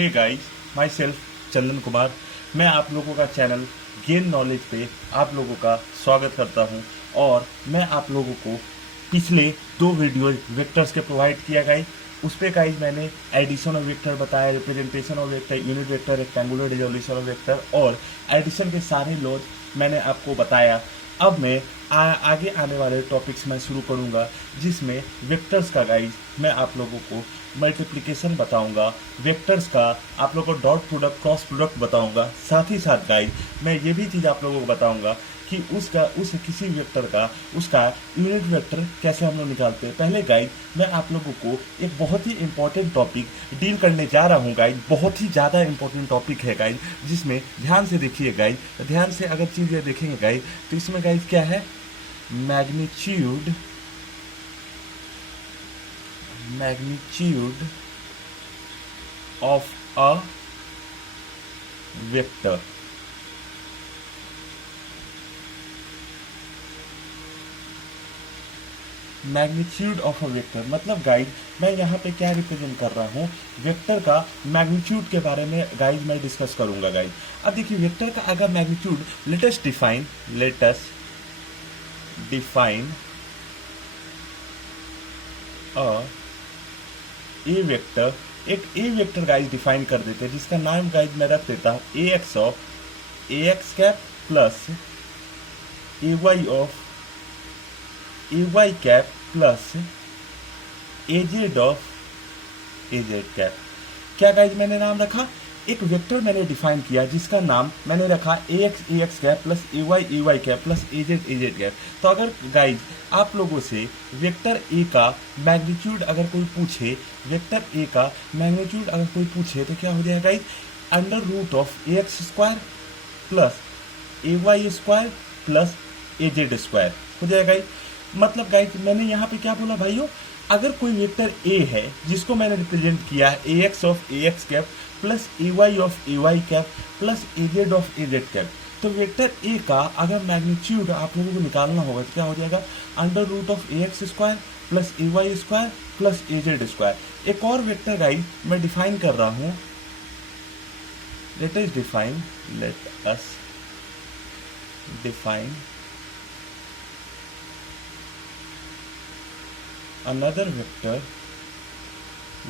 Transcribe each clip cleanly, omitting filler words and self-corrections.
Hey guys, my self Chandan Kumar. मैं आप लोगों का चैनल गेन नॉलेज पे आप लोगों का स्वागत करता हूं और मैं आप लोगों को पिछले 2 वीडियो वेक्टर्स के प्रोवाइड किया गाइस। उस पर गाइस मैंने एडिशन ऑफ वेक्टर बताया, representation of vector, unit vector, rectangular resolution of vector और एडिशन के सारे लॉज मैंने आपको बताया। अब मैं आगे आने वाले टॉपिक्स में शुरू करूंगा जिसमें वेक्टर्स का गाइस मैं आप लोगों को मल्टीप्लिकेशन बताऊंगा, वेक्टर्स का आप लोगों co dot product, cross product बताऊंगा। साथ ही साथ गाइस मैं ये भी चीज़ आप लोगों को बताऊंगा कि उस किसी वेक्टर का उसका यूनिट वेक्टर कैसे हम लोग निकालते हैं। पहले गाइस मैं आप लोगों को एक बहुत ही इंपॉर्टेंट टॉपिक डील करने जा रहा हूँ गाइस। बहुत ही ज़्यादा इंपॉर्टेंट टॉपिक है गाइस, जिसमें ध्यान से देखिए गाइस। ध्यान से अगर चीज़ें देखेंगे गाइस तो इसमें गाइस क्या है, magnitude of a vector. Magnitude of a vector मतलब गाइड मैं यहाँ पे क्या रिप्रेजेंट कर रहा हूँ, वेक्टर का मैग्नीट्यूड के बारे में गाइड मैं डिस्कस करूँगा गाइड। अब देखिए वेक्टर का अगर magnitude, late us define a vector. एक ए वेक्टर गाइज डिफाइन कर देते हैं जिसका नाम गाइज मैं रख देता हूँ A X of A X cap plus A Y of A Y cap plus A Z of A Z cap. क्या गाइज मैंने नाम रखा, एक वेक्टर मैंने डिफाइन किया जिसका नाम मैंने रखा A X cap plus A Y cap plus A Z cap. तो अगर गाइज आप लोगों से वेक्टर ए का मैग्नीट्यूड अगर कोई पूछे, वेक्टर ए का मैग्नीट्यूड अगर कोई पूछे तो क्या हो जाएगा guys, under root of A X square plus A Y square plus A Z square हो जाएगा गाइज। मतलब गाइज मैंने यहाँ पे क्या बोला भाइयों, अगर कोई वेक्टर ए है जिसको मैंने रिप्रेजेंट किया है A X of A X cap plus A Y of A Y cap plus A Z of A Z cap, तो वेक्टर ए का अगर मैग्नीट्यूड आप लोगों को निकालना होगा तो क्या हो जाएगा, under root of A X square plus A Y square plus A Z square. एक और वेक्टर गाइज मैं डिफाइन कर रहा हूँ, let us define another vector.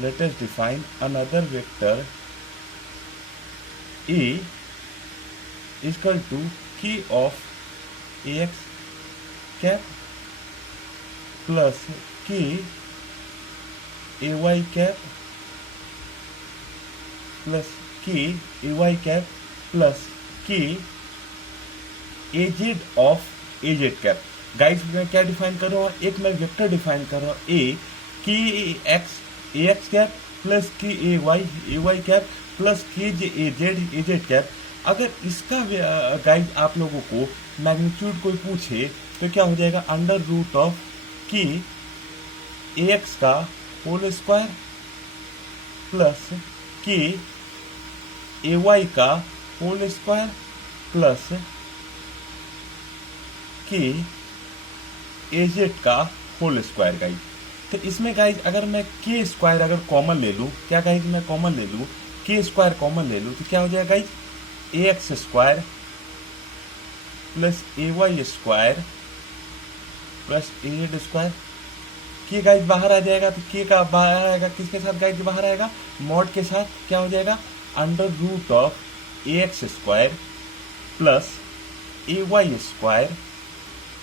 Let us define another vector A is equal to k of ax cap plus k ay cap plus k ay cap plus k az of az cap। Guys मैं क्या define कर रहा हूँ, एक मैं vector define कर रहा हूँ ए एक्स कैप प्लस के ए वाई कैप प्लस के ए जेड कैप। अगर इसका गाइस आप लोगों को मैग्नीट्यूड कोई पूछे तो क्या हो जाएगा, अंडर रूट ऑफ के ए एक्स का होल स्क्वायर प्लस के ए वाई का होल स्क्वायर प्लस के ए जेड का होल स्क्वायर गाइज। तो इसमें गाइज अगर मैं के स्क्वायर अगर कॉमन ले लूँ, क्या गाइज मैं कॉमन ले लूँ, के स्क्वायर कॉमन ले लूँ तो क्या हो जाएगा guys, A X square plus A Y square plus A Z square. के गाइज बाहर आ जाएगा तो के का बाहर आएगा, किसके साथ गाइज बाहर आएगा, मॉड के साथ। क्या हो जाएगा, under root of A X square plus A Y square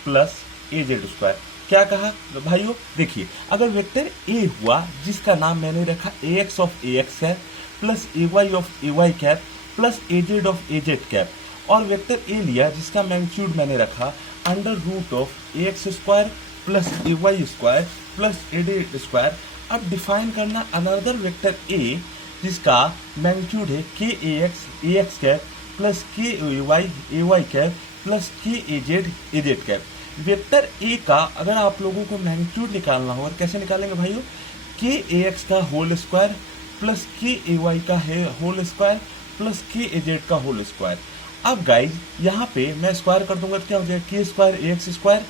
plus A Z square. क्या कहा तो भाइयों देखिए, अगर वेक्टर ए हुआ जिसका नाम मैंने रखा A X of A X cap plus A Y of A Y cap plus A Z of A Z cap, और वेक्टर ए लिया जिसका मैग्नीट्यूड मैंने रखा under root of A X square plus A Y square plus A Z square. अब define करना another vector A जिसका magnitude है के ए एक्स कैप प्लस के ए वाई कैप प्लस के A Z cap. Vector A का अगर आप लोगों को मैग्नीट्यूड निकालना हो, और कैसे निकालेंगे भाइयों, के ए एक्स का होल स्क्वायर प्लस के ए वाई का होल स्क्वायर प्लस के ए जेड का होल स्क्वायर। अब गाइज यहाँ पे मैं स्क्वायर कर दूंगा तो क्या हो जाएगा, के स्क्वायर ए एक्स स्क्वायर,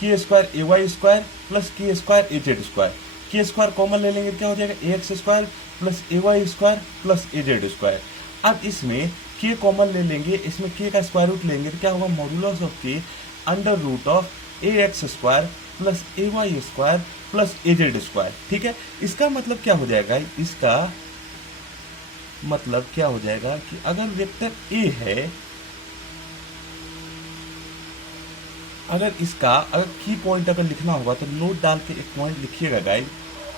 के square A Y square plus के स्क्वायर ए जेड स्क्वायर। के स्क्वायर कॉमन ले लेंगे तो क्या हो जाएगा, A X square plus A Y square plus A Z square. अब इसमें के कॉमन ले लेंगे, इसमें के का स्क्वायर रूट लेंगे तो क्या होगा, मॉडुलस ऑफ के under root of A X square plus A Y square plus A Z square. ठीक है, इसका मतलब क्या हो जाएगा, इसका मतलब क्या हो जाएगा कि अगर वेक्टर ए है, अगर इसका अगर की पॉइंट अगर लिखना होगा तो नोट डाल के एक पॉइंट लिखिएगा गाइस।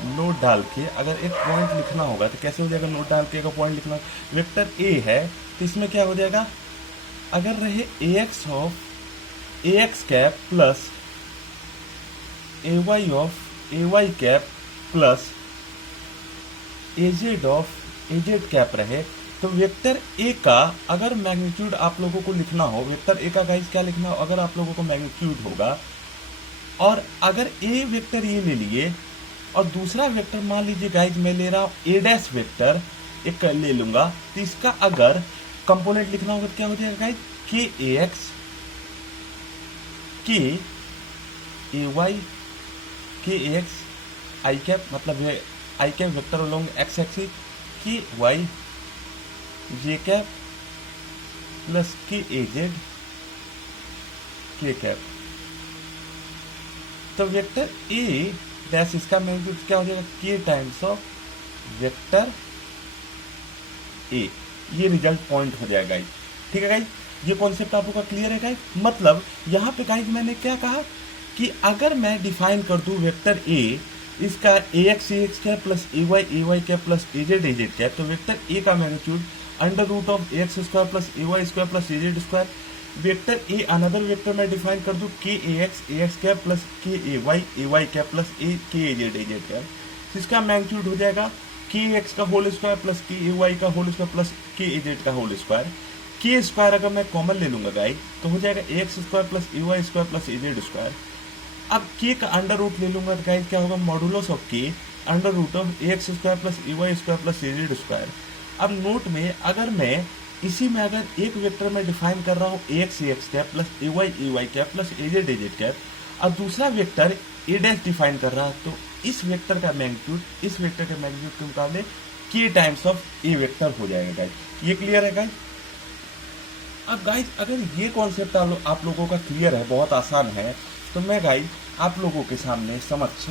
नोट डाल के अगर एक पॉइंट लिखना होगा तो कैसे हो जाएगा, नोट डाल के अगर पॉइंट लिखना, वेक्टर ए है तो इसमें क्या हो जाएगा, अगर रहे A X of A X cap plus A Y of A Y cap plus A Z of A Z cap रहे, तो वेक्टर ए का अगर मैग्नीट्यूड आप लोगों को लिखना हो, वेक्टर ए का गाइस क्या लिखना हो, अगर आप लोगों को मैग्नीट्यूड होगा, और अगर ए वेक्टर ये ले लिए और दूसरा वेक्टर मान लीजिए गाइस मैं ले रहा हूँ ए डैश वेक्टर एक ले लूंगा, तो इसका अगर कंपोनेंट लिखना होगा तो क्या हो जाएगा गाइस, के ए एक्स के ए वाई के ए एक्स आई कैप, मतलब है I cap vector along X axis, के वाई जे कैप प्लस के ए जेड के कैप। तो वेक्टर ए डैश इसका मैग्नीट्यूड क्या हो जाएगा, के टाइम्स ऑफ वेक्टर ए, ये रिजल्ट पॉइंट हो जाएगा गाइस। ठीक है गाइस, ये कॉन्सेप्ट आप लोग का क्लियर है गाइस। मतलब यहाँ पे गाइस मैंने क्या कहा कि अगर मैं डिफाइन कर दूं वेक्टर ए, इसका A X cap plus A Y cap plus A Z cap, तो वेक्टर ए का magnitude under root of A X square plus A Y square plus A Z square. Vector A another vector मैं define कर दूं के ए X cap plus के ए Y cap plus के A Z cap, तो इसका magnitude हो जाएगा के एक्स का होल स्क्वायर प्लस के ए वाई का होल स्क्वायर प्लस के ए जेड का होल स्क्वायर। के स्क्वायर अगर मैं कॉमन ले लूंगा गाइस तो हो जाएगा A X square plus A Y square plus A Z square. अब के का अंडर रूट ले लूंगा तो गाइस क्या होगा, मॉडुलस ऑफ के under root of A X square plus A Y square plus A Z square. अब नोट में अगर मैं इसी में अगर एक वेक्टर में डिफाइन कर रहा हूँ A X cap plus A Y cap plus A Z cap, और दूसरा वेक्टर ए डैश डिफाइन कर रहा है, तो इस वेक्टर का मैग्नीट्यूड इस वेक्टर के मैग्नीट्यूड के मुकाबले के टाइम्स ऑफ ए वेक्टर हो जाएगा गाइस। ये क्लियर है गाइस। अब गाइस अगर ये कॉन्सेप्ट आप लोगों का क्लियर है, बहुत आसान है, तो मैं गाइस आप लोगों के सामने समक्ष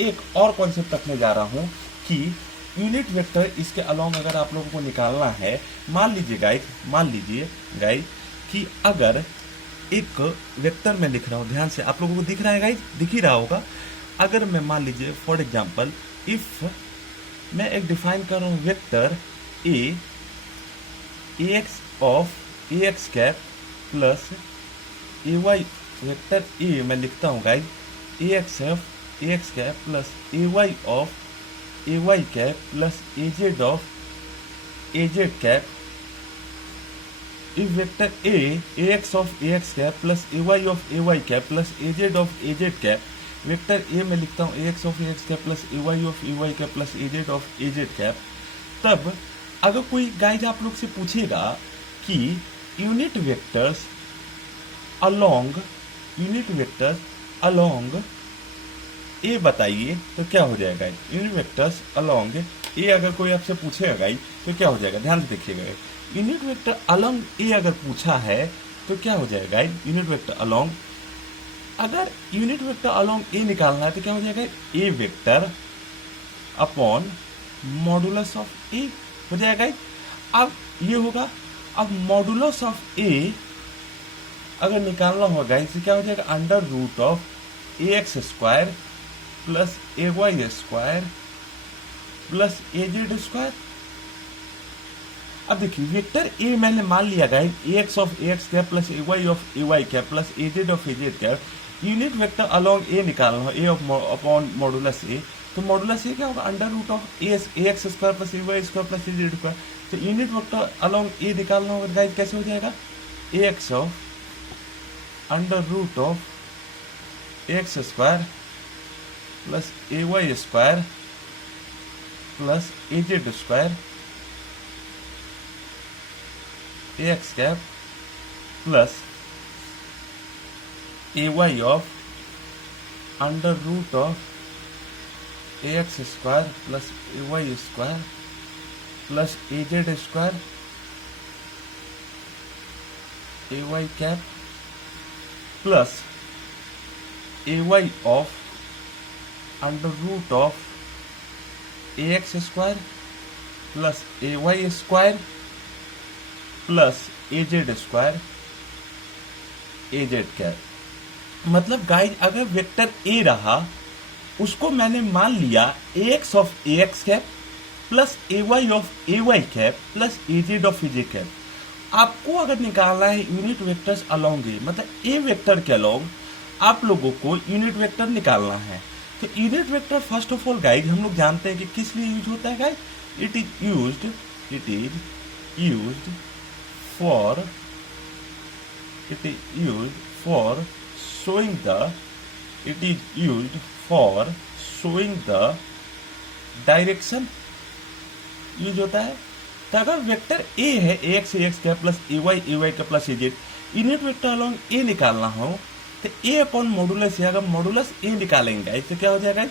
एक और कॉन्सेप्ट रखने जा रहा हूँ कि यूनिट वेक्टर इसके अलावा अगर आप लोगों को निकालना है, मान लीजिए गाइस कि अगर एक वेक्टर में लिख रहा हूँ, ध्यान से आप लोगों को दिख रहा है गाइस, दिख ही रहा होगा। अगर मैं मान लीजिए फॉर एग्जांपल इफ मैं एक डिफाइन कर रहा हूँ vector A X of A X cap plus A Y, vector A मैं लिखता हूँ guys A X of A X cap plus A Y of A Y cap plus A Z of A Z cap. If vector A X of A X cap plus A Y of A Y cap plus A Z of A Z cap, vector A में लिखता हूँ A X of A X cap plus A Y of A Y cap plus A Z of A Z cap. तब अगर कोई guide आप लोग से पूछेगा कि यूनिट वेक्टर्स अलोंग ए बताइए तो क्या हो जाएगा, यूनिट वेक्टर्स अलोंग ए अगर कोई आपसे पूछेगा गाइस तो क्या हो जाएगा, ध्यान से देखिएगा। यूनिट वेक्टर अलोंग ए अगर पूछा है तो क्या हो जाएगा, यूनिट वेक्टर अलोंग, अगर यूनिट वेक्टर अलोंग ए निकालना है तो क्या हो जाएगा, ए वेक्टर अपॉन मॉडुलस ऑफ ए हो जाएगा। अब ये होगा, अब मॉडुलस ऑफ ए अगर निकालना होगा गाइस तो क्या हो जाएगा, under root of A X square plus A Y square plus A Z square. अब देखिए वेक्टर ए मैंने मान लिया guys A X of A X cap plus A Y of A Y cap plus A Z of A Z cap. Unit vector along A निकालना हो, ए upon modulus ए, तो modulus A क्या होगा, under root of A X square plus A Y square plus A Z square. तो unit vector along A निकालना होगा guys कैसे हो जाएगा, A X of under root of A X square plus A Y square plus A Z square A X cap plus A Y of under root of A X square plus A Y square plus A Z square A Y cap plus A Y of under root of A X square plus A Y square plus A Z square A Z cap. मतलब guys अगर vector A रहा उसको मैंने मान लिया A X of A X cap plus A Y of A Y cap plus A Z of A J cap. आपको अगर निकालना है यूनिट वेक्टर्स अलोंग ए, मतलब ए वेक्टर के अलोंग आप लोगों को यूनिट वेक्टर निकालना है। तो unit vector first of all guys हम लोग जानते हैं कि किस लिए यूज होता है guys, it is used for showing the direction use होता है। तो अगर वेक्टर ए है ए एक्स का प्लस ए वाई का plus A Z, unit vector along A निकालना हो तो ए अपॉन मॉडुलस है। अगर मॉडुलस ए निकालेंगे इससे क्या हो जाएगा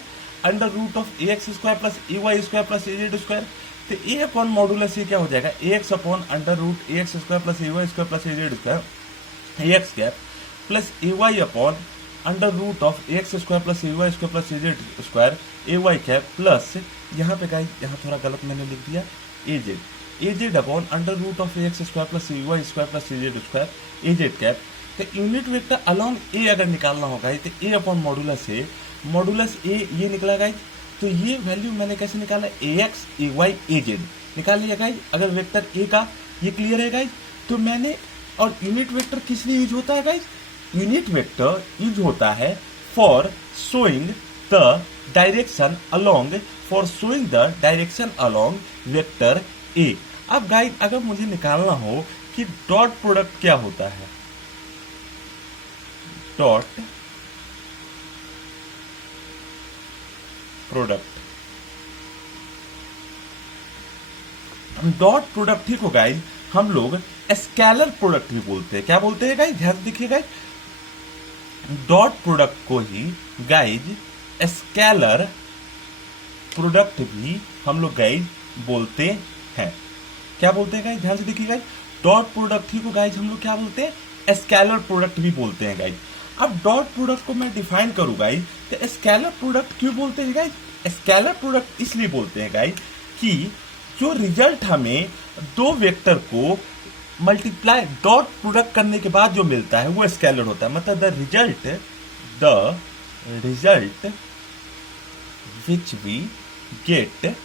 under root of A X square plus A Y square plus A Z square. तो ए अपॉन मॉडुलस ए क्या हो जाएगा A X upon under root A X square plus A Y square plus A Z square A X cap plus A Y upon under root of A X square plus A Y square plus A Z square A Y cap plus यहाँ पे guys यहाँ थोड़ा गलत मैंने लिख दिया A Z upon under root of A X square plus A Y square plus A Z square A Z cap. तो unit vector along A अगर निकालना होगा तो ए अपॉन मॉडुलस ए ये निकला गाइज। तो ये वैल्यू मैंने कैसे निकाला ए X A Y A Z निकाल लिया गाइज। अगर वेक्टर ए का ये क्लियर है गाइज। तो मैंने और यूनिट वेक्टर किस लिए यूज होता है गाइज, यूनिट वेक्टर यूज होता है for showing the direction along vector A. अब गाइज अगर मुझे निकालना हो कि डॉट प्रोडक्ट क्या होता है, डॉट प्रोडक्ट ठीक हो गाइज हम लोग स्केलर प्रोडक्ट भी बोलते हैं। क्या बोलते हैं गाइज, ध्यान देखिए गाइज, डॉट प्रोडक्ट को ही गाइज स्केलर प्रोडक्ट भी हम लोग गाइज बोलते हैं। क्या बोलते हैं गाइज, ध्यान से देखिए गाइज, डॉट प्रोडक्ट ही को गाइज हम लोग क्या बोलते हैं स्केलर प्रोडक्ट भी बोलते हैं गाइज। अब डॉट प्रोडक्ट को मैं डिफाइन करूं गाइज तो स्केलर प्रोडक्ट क्यों बोलते हैं गाइज, स्केलर प्रोडक्ट इसलिए बोलते हैं गाइज कि जो रिजल्ट हमें दो वेक्टर को मल्टीप्लाई डॉट प्रोडक्ट करने के बाद जो मिलता है वो स्केलर होता है। मतलब the result which we get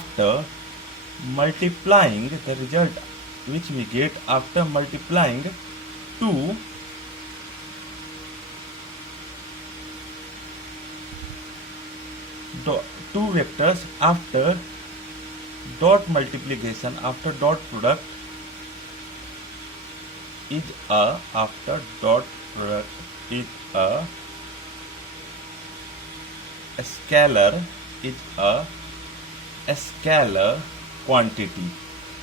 after multiplying two vectors after dot multiplication after dot product is a scalar quantity.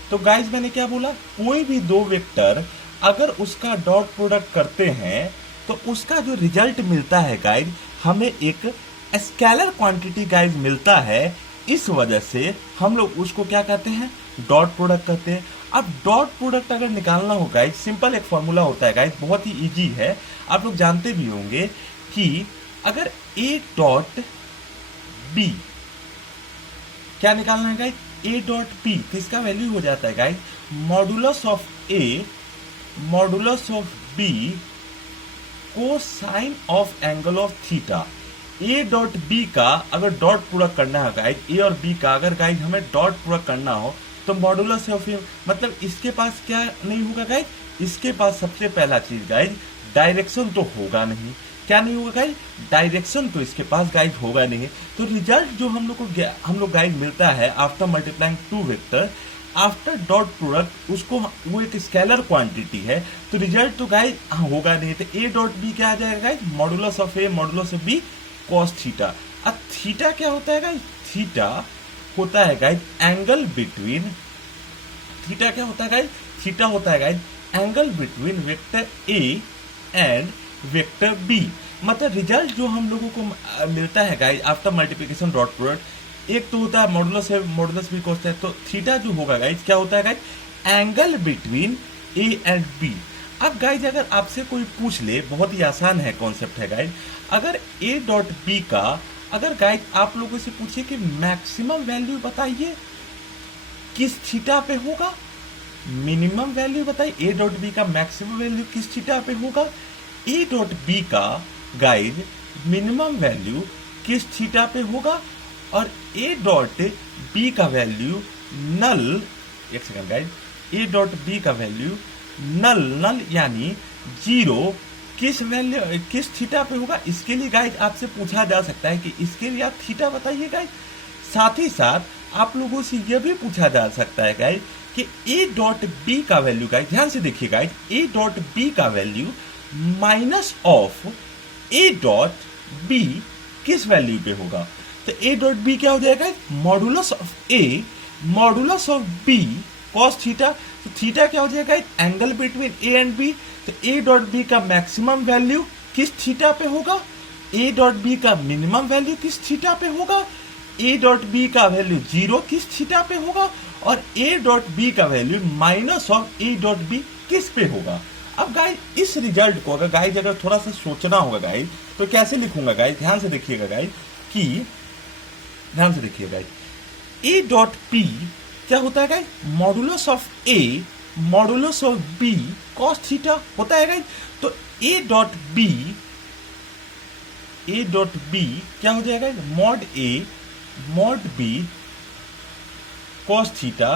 तो गाइज मैंने क्या बोला, कोई भी दो वेक्टर अगर उसका डॉट प्रोडक्ट करते हैं तो उसका जो रिजल्ट मिलता है गाइज हमें एक स्केलर क्वांटिटी गाइज मिलता है। इस वजह से हम लोग उसको क्या कहते हैं डॉट प्रोडक्ट कहते हैं। अब डॉट प्रोडक्ट अगर निकालना हो गाइज सिंपल एक फॉर्मूला होता है गाइज, बहुत ही इजी है, आप लोग जानते भी होंगे कि अगर ए डॉट बी क्या निकालना है गाइज ए डॉट पी, तो इसका वैल्यू हो जाता है guys modulus of A modulus of B cosine of angle of theta. A dot B का अगर डॉट प्रोडक्ट करना है गाइज, ए और बी का अगर गाइज हमें डॉट प्रोडक्ट करना हो तो मॉडुलस ऑफ ए, मतलब इसके पास क्या नहीं होगा गाइज, इसके पास सबसे पहला चीज गाइज डायरेक्शन तो होगा नहीं। क्या नहीं होगा गाइज, डायरेक्शन तो इसके पास गाइज होगा नहीं। तो रिजल्ट जो हम लोग गाइज मिलता है after multiplying to vector after dot product, उसको वो एक स्केलर क्वांटिटी है, तो रिजल्ट तो गाइज होगा नहीं। तो ए डॉट बी क्या आ जाएगा guys modulus of A modulus of B cos theta. अब थीटा क्या होता है गाइज, थीटा होता है गाइज एंगल बिटवीन, थीटा क्या होता है गाइज, थीटा होता है guys angle between vector A and vector B. मतलब रिजल्ट जो हम लोगों को मिलता है guys after multiplication dot product, एक तो होता है मॉडुलस है, मॉडुलस भी कॉस्ट है, तो थीटा जो होगा गाइज क्या होता है guys, angle between A and B. अब गाइज अगर आपसे कोई पूछ ले, बहुत ही आसान है कॉन्सेप्ट है गाइज, अगर ए डॉट बी का अगर गाइज आप लोगों से पूछे कि मैक्सिमम वैल्यू बताइए किस थीटा पे होगा, मिनिमम वैल्यू बताइए ए डॉट बी का मैक्सिमम वैल्यू किस थीटा पे होगा, ए डॉट बी का गाइज मिनिमम वैल्यू किस थीटा पे होगा, और ए डॉट बी का वैल्यू नल, एक second guys, A dot B का वैल्यू नल यानी जीरो किस वैल्यू किस थीटा पे होगा। इसके लिए गाइज आपसे पूछा जा सकता है कि इसके लिए आप थीटा बताइए गाइज। साथ ही साथ आप लोगों से यह भी पूछा जा सकता है गाइज कि ए डॉट बी का वैल्यू, गाइज ध्यान से देखिए गाइज, ए डॉट बी का value minus of A dot B किस वैल्यू पे होगा। तो ए डॉट बी क्या हो जाएगा, modulus of A modulus of B cos theta. तो थीटा क्या हो जाएगा, angle between A and B. तो ए डॉट बी का मैक्सिमम वैल्यू किस थीटा पे होगा, ए डॉट बी का मिनिमम वैल्यू किस थीटा पे होगा, ए डॉट बी का वैल्यू जीरो किस थीटा पे होगा, और ए डॉट बी का value minus of A dot B किस पे होगा। अब गाइज इस रिजल्ट को अगर गाइज अगर थोड़ा सा सोचना होगा गाइज तो कैसे लिखूंगा गाइज, ध्यान से देखिएगा गाइज कि ध्यान से देखिएगा गाइज, ए डॉट पी क्या होता है guys, modulus of A modulus of B cos theta होता है गाइज। तो ए डॉट बी क्या हो जाएगा, mod A mod B cos theta.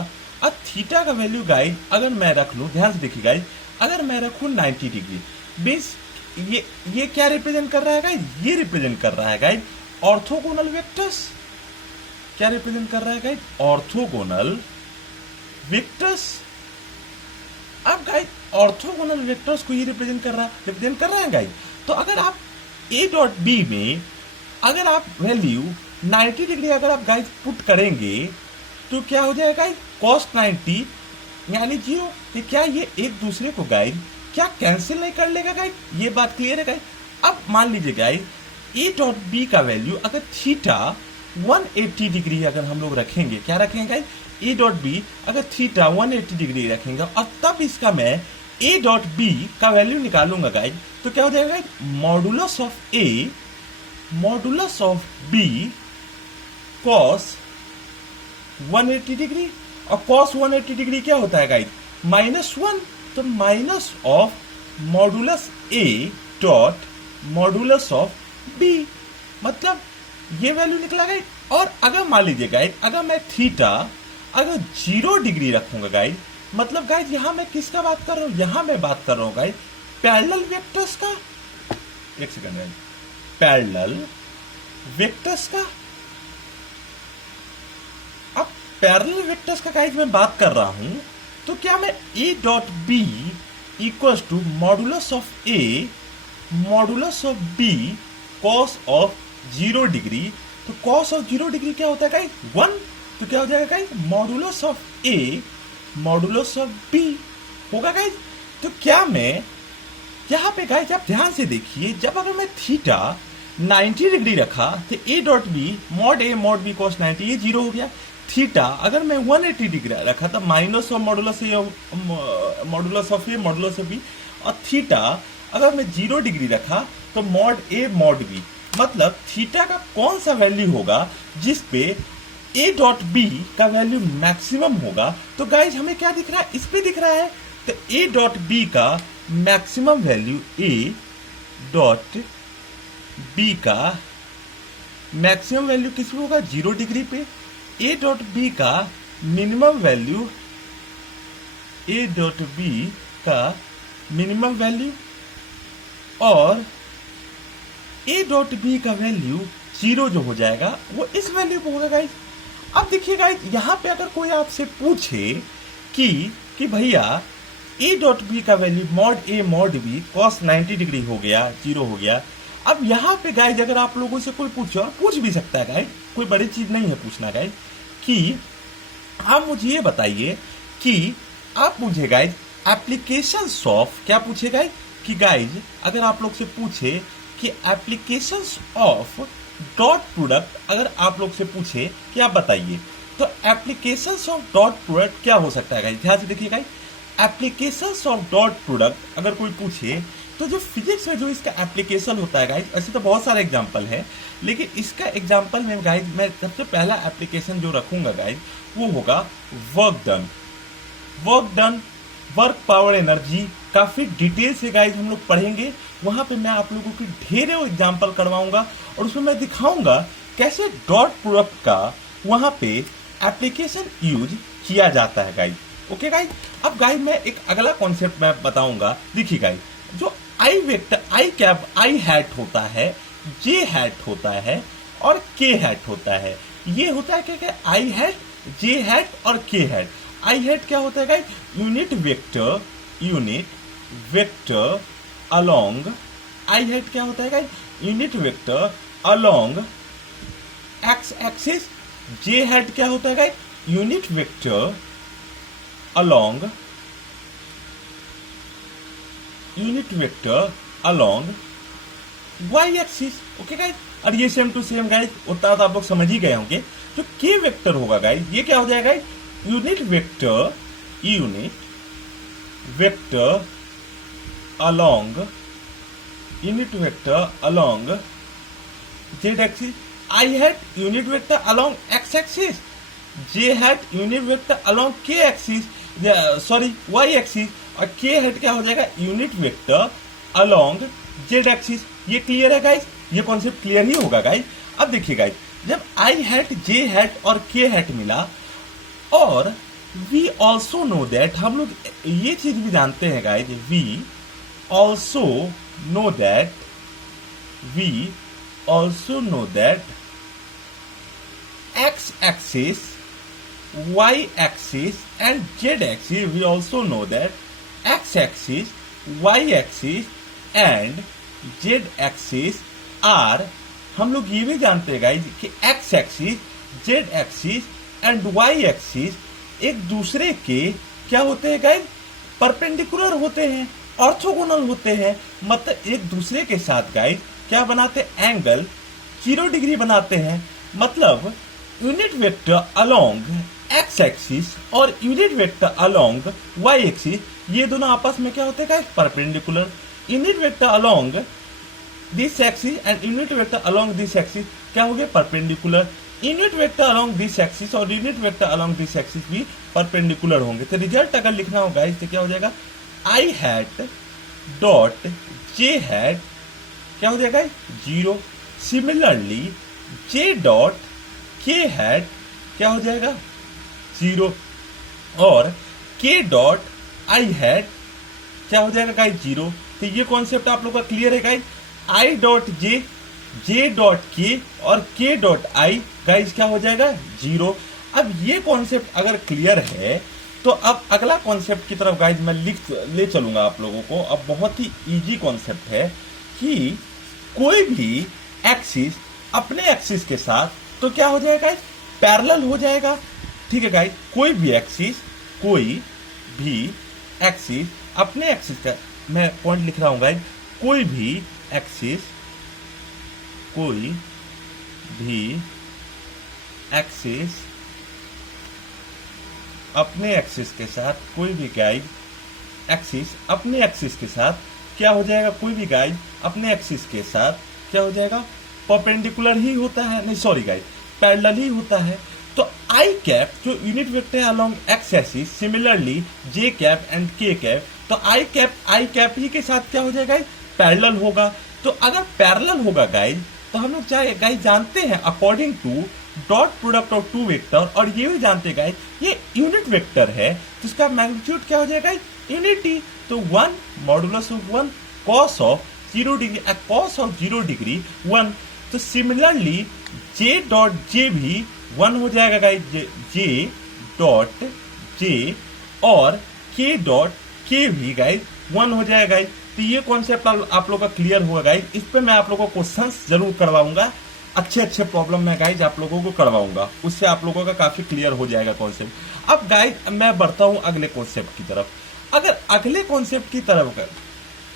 अब थीटा का वैल्यू गाइज अगर मैं रख लूं, ध्यान से देखिए गाइज, अगर मैं रखूं 90 डिग्री बेस, ये क्या रिप्रेजेंट कर रहा है गाइज, ये रिप्रेजेंट कर रहा है गाइज ऑर्थोगोनल वेक्टर्स। क्या रिप्रेजेंट कर रहा है गाइज, ऑर्थोगोनल वेक्टर्स। अब गाइज ऑर्थोगोनल वेक्टर्स को ये रिप्रेजेंट कर रहा है गाइज। तो अगर आप ए डॉट बी में अगर आप वैल्यू 90 डिग्री अगर आप गाइज पुट करेंगे तो क्या हो जाएगा गाइज, कॉस 90 यानी जीरो। तो क्या ये एक दूसरे को गाइज क्या कैंसिल नहीं कर लेगा गाइज, ये बात क्लियर है गाइज। अब मान लीजिए गाइज ए डॉट बी का वैल्यू अगर थीटा 180 डिग्री अगर हम लोग रखेंगे, क्या रखेंगे गाइज, ए डॉट बी अगर थीटा 180 डिग्री रखेंगे और तब इसका मैं ए डॉट बी का वैल्यू निकालूंगा गाइज, तो क्या हो जाएगा guys, modulus of A modulus of B cos 180 degree. और कॉस 180 डिग्री क्या होता है गाइज, -1। तो minus of modulus A dot modulus of B, मतलब ये वैल्यू निकला गाइज। और अगर मान लीजिए गाइज अगर मैं थीटा अगर 0 डिग्री रखूंगा गाइज, मतलब गाइज यहां मैं किसका बात कर रहा हूं, यहां मैं बात कर रहा हूं गाइज पैरेलल वेक्टर्स का। एक सेकंड गाइज, पैरेलल वेक्टर्स का। अब पैरेलल वेक्टर्स का गाइज मैं बात कर रहा हूं, तो क्या मैं A dot B equals to modulus of A modulus of B cos of 0 degree. तो कॉस ऑफ 0 डिग्री क्या होता है गाइज, 1। तो क्या हो जाएगा guys, modulus of A modulus of B होगा गाइज। तो क्या मैं यहाँ पे गाइज आप ध्यान से देखिए, जब अगर मैं थीटा 90 डिग्री रखा तो ए dot B mod A mod B cos 90 ये 0 हो गया। थीटा अगर मैं 180 डिग्री रखा तो minus of modulus A modulus of A modulus of B, और थीटा अगर मैं 0 डिग्री रखा तो मॉड ए मॉड बी। मतलब थीटा का कौन सा वैल्यू होगा जिस पे ए डॉट बी का वैल्यू मैक्सिमम होगा। तो गाइज हमें क्या दिख रहा है, इस पे दिख रहा है। तो ए डॉट बी का maximum value, A dot B का मैक्सिमम वैल्यू किस पे होगा, 0 डिग्री पे। ए डॉट बी का minimum value, A dot B का मिनिमम वैल्यू, और ए डॉट बी का वैल्यू 0 जो हो जाएगा वो इस वैल्यू पे होगा गाइज। अब देखिए गाइज यहां पे अगर कोई आपसे पूछे कि भैया ए डॉट बी का value mod A mod B cos 90 degree हो गया, 0 हो गया। अब यहाँ पे गाइज अगर आप लोगों से कोई पूछे, और पूछ भी सकता है गाइज, कोई बड़ी चीज नहीं है पूछना गाइज, कि आप मुझे ये बताइए कि आप मुझे गाइज एप्लीकेशंस ऑफ, क्या पूछे गाइज, कि गाइज अगर आप लोग से पूछे कि एप्लीकेशंस ऑफ डॉट प्रोडक्ट, अगर आप लोग से पूछे कि आप बताइए, तो एप्लीकेशंस ऑफ डॉट प्रोडक्ट क्या हो सकता है गाइज? ध्यान से देखिए guys, applications of dot product अगर कोई पूछे तो जो फिजिक्स में जो इसका एप्लीकेशन होता है गाइज, ऐसे तो बहुत सारे एग्जांपल है, लेकिन इसका एग्जांपल में गाइज मैं सबसे पहला एप्लीकेशन जो रखूंगा गाइज वो होगा work done. Work done, work power energy, काफी डिटेल से गाइज हम लोग पढ़ेंगे। वहां पे मैं आप लोगों की ढेरों एग्जांपल करवाऊंगा और उसमें मैं दिखाऊंगा कैसे डॉट प्रोडक्ट का वहां पे एप्लीकेशन यूज किया जाता है गाइज। ओके गाइज, अब गाइज मैं एक अगला कॉन्सेप्ट मैं बताऊंगा। देखिए गाइज, जो आई वेक्टर, आई कैप, आई हैट होता है, जे हैट होता है और के हैट होता है। ये होता है क्या? आई हैट, जे हैट और के हैट। आई हैट क्या होता है guys? Unit vector along, I hat क्या होता है guys? Unit vector along X axis. J hat क्या होता है guys? Unit vector along Y axis. Okay guys, और ये सेम टू सेम गाइज उतना तो आप लोग समझ ही गए होंगे। जो के वेक्टर होगा गाइज, ये क्या हो जाएगा guys? Unit vector along Z axis. I hat unit vector along X axis, J hat unit vector along K axis, sorry Y axis, और के हैट क्या हो जाएगा? Unit vector along Z axis. ये clear है guys? ये concept clear ही होगा guys. अब देखिए गाइज, जब आई हैट, जे हैट और के हैट मिला, और वी ऑल्सो नो दैट, हम लोग ये चीज भी जानते हैं guys, we also know that X axis, y axis and z axis, we also know that x axis, y axis and z axis are, हम लोग ये भी जानते हैं गाइज कि x axis, z axis and y axis एक दूसरे के क्या होते हैं गाइज? परपेंडिकुलर होते हैं, ऑर्थोगोनल होते हैं। मतलब एक दूसरे के साथ गाइज क्या बनाते हैं? एंगल 0 डिग्री बनाते हैं। मतलब unit vector along X axis और unit vector along Y axis, ये दोनों आपस में क्या होते हैं? Perpendicular. Unit vector along this axis and unit vector along this axis क्या हो गए? Perpendicular. Unit vector along this axis और unit vector along this axis भी परपेंडिकुलर होंगे। तो रिजल्ट अगर लिखना होगा इससे क्या हो जाएगा? आई हैट डॉट जे हैट क्या हो जाएगा? 0। सिमिलरली जे डॉट के हैट क्या हो जाएगा? 0। और के डॉट आई हैट क्या हो जाएगा गाइस? 0। तो ये कॉन्सेप्ट आप लोग का क्लियर है guys. I dot J, J dot के और के डॉट आई गाइस क्या हो जाएगा? 0। अब ये कॉन्सेप्ट अगर क्लियर है तो अब अगला कॉन्सेप्ट की तरफ गाइस मैं ले चलूंगा आप लोगों को। अब बहुत ही इजी कॉन्सेप्ट है कि कोई भी एक्सिस अपने एक्सिस के साथ तो क्या हो जाएगा? पैरेलल हो जाएगा। ठीक है गाइस, कोई भी एक्सिस अपने एक्सिस का, मैं पॉइंट लिख रहा हूं गाइस, कोई भी एक्सिस अपने एक्सिस के साथ, कोई भी गाइस एक्सिस अपने एक्सिस के साथ क्या हो जाएगा? कोई भी गाइस अपने एक्सिस के साथ क्या हो जाएगा? परपेंडिकुलर ही होता है, नहीं सॉरी गाइस, पैरेलल ही होता है। तो आई कैप जो यूनिट वेक्टर है along X axis, similarly J cap and के कैप, तो आई कैप ही के साथ क्या हो जाएगा? पैरेलल होगा। तो अगर पैरेलल होगा गाइस तो हम लोग गाइस जानते हैं according to dot product of two vector, और ये भी जानते हैं गाइस ये यूनिट वेक्टर है तो इसका मैग्नीट्यूड क्या हो जाएगा? यूनिटी। तो 1 modulus of 1 cos of 0 degree, cos of 0 degree 1। तो सिमिलरली जे डॉट जे भी 1 हो जाएगा गाइस, जे डॉट जे, और के डॉट के भी गाइस 1 हो जाएगा गाइस। तो ये कॉन्सेप्ट आप लोगों का क्लियर हुआ गाइस। इस पे मैं आप लोगों को क्वेश्चंस जरूर करवाऊंगा, अच्छे प्रॉब्लम में गाइस आप लोगों को करवाऊंगा, उससे आप लोगों का काफी क्लियर हो जाएगा कॉन्सेप्ट। अब गाइस मैं बढ़ता हूं अगले कॉन्सेप्ट की तरफ। अगर अगले कॉन्सेप्ट की तरफ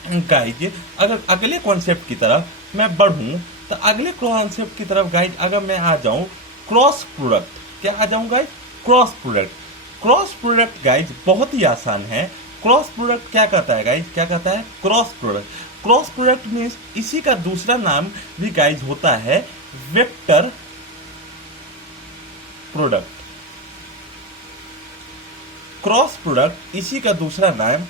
गाइज अगर अगले कॉन्सेप्ट की तरफ मैं बढ़ूं, तो अगले कॉन्सेप्ट की तरफ गाइज अगर मैं आ जाऊं क्रॉस प्रोडक्ट, क्या आ जाऊं guys? Cross product. Cross product guys बहुत ही आसान है। क्रॉस प्रोडक्ट क्या कहता है गाइज? क्या कहता है? Cross product. Cross product means इसी का दूसरा नाम भी गाइज होता है वेक्टर प्रोडक्ट। क्रॉस प्रोडक्ट इसी का दूसरा नाम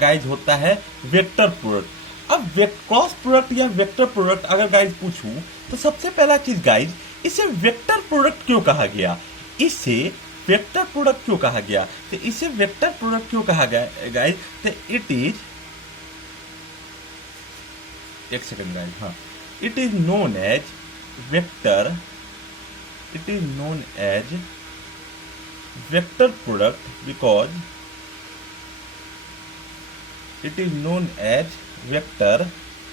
गाइज होता है वेक्टर प्रोडक्ट। अब क्रॉस प्रोडक्ट या वेक्टर प्रोडक्ट अगर गाइज पूछूं, तो सबसे पहला चीज गाइज, इसे वेक्टर प्रोडक्ट क्यों कहा गया? इसे वेक्टर प्रोडक्ट क्यों कहा गया? तो इसे वेक्टर प्रोडक्ट क्यों कहा गया गाइज? तो इट इज, एक सेकंड गाइज, हाँ, it is known as vector, it is known as vector product because it is known as vector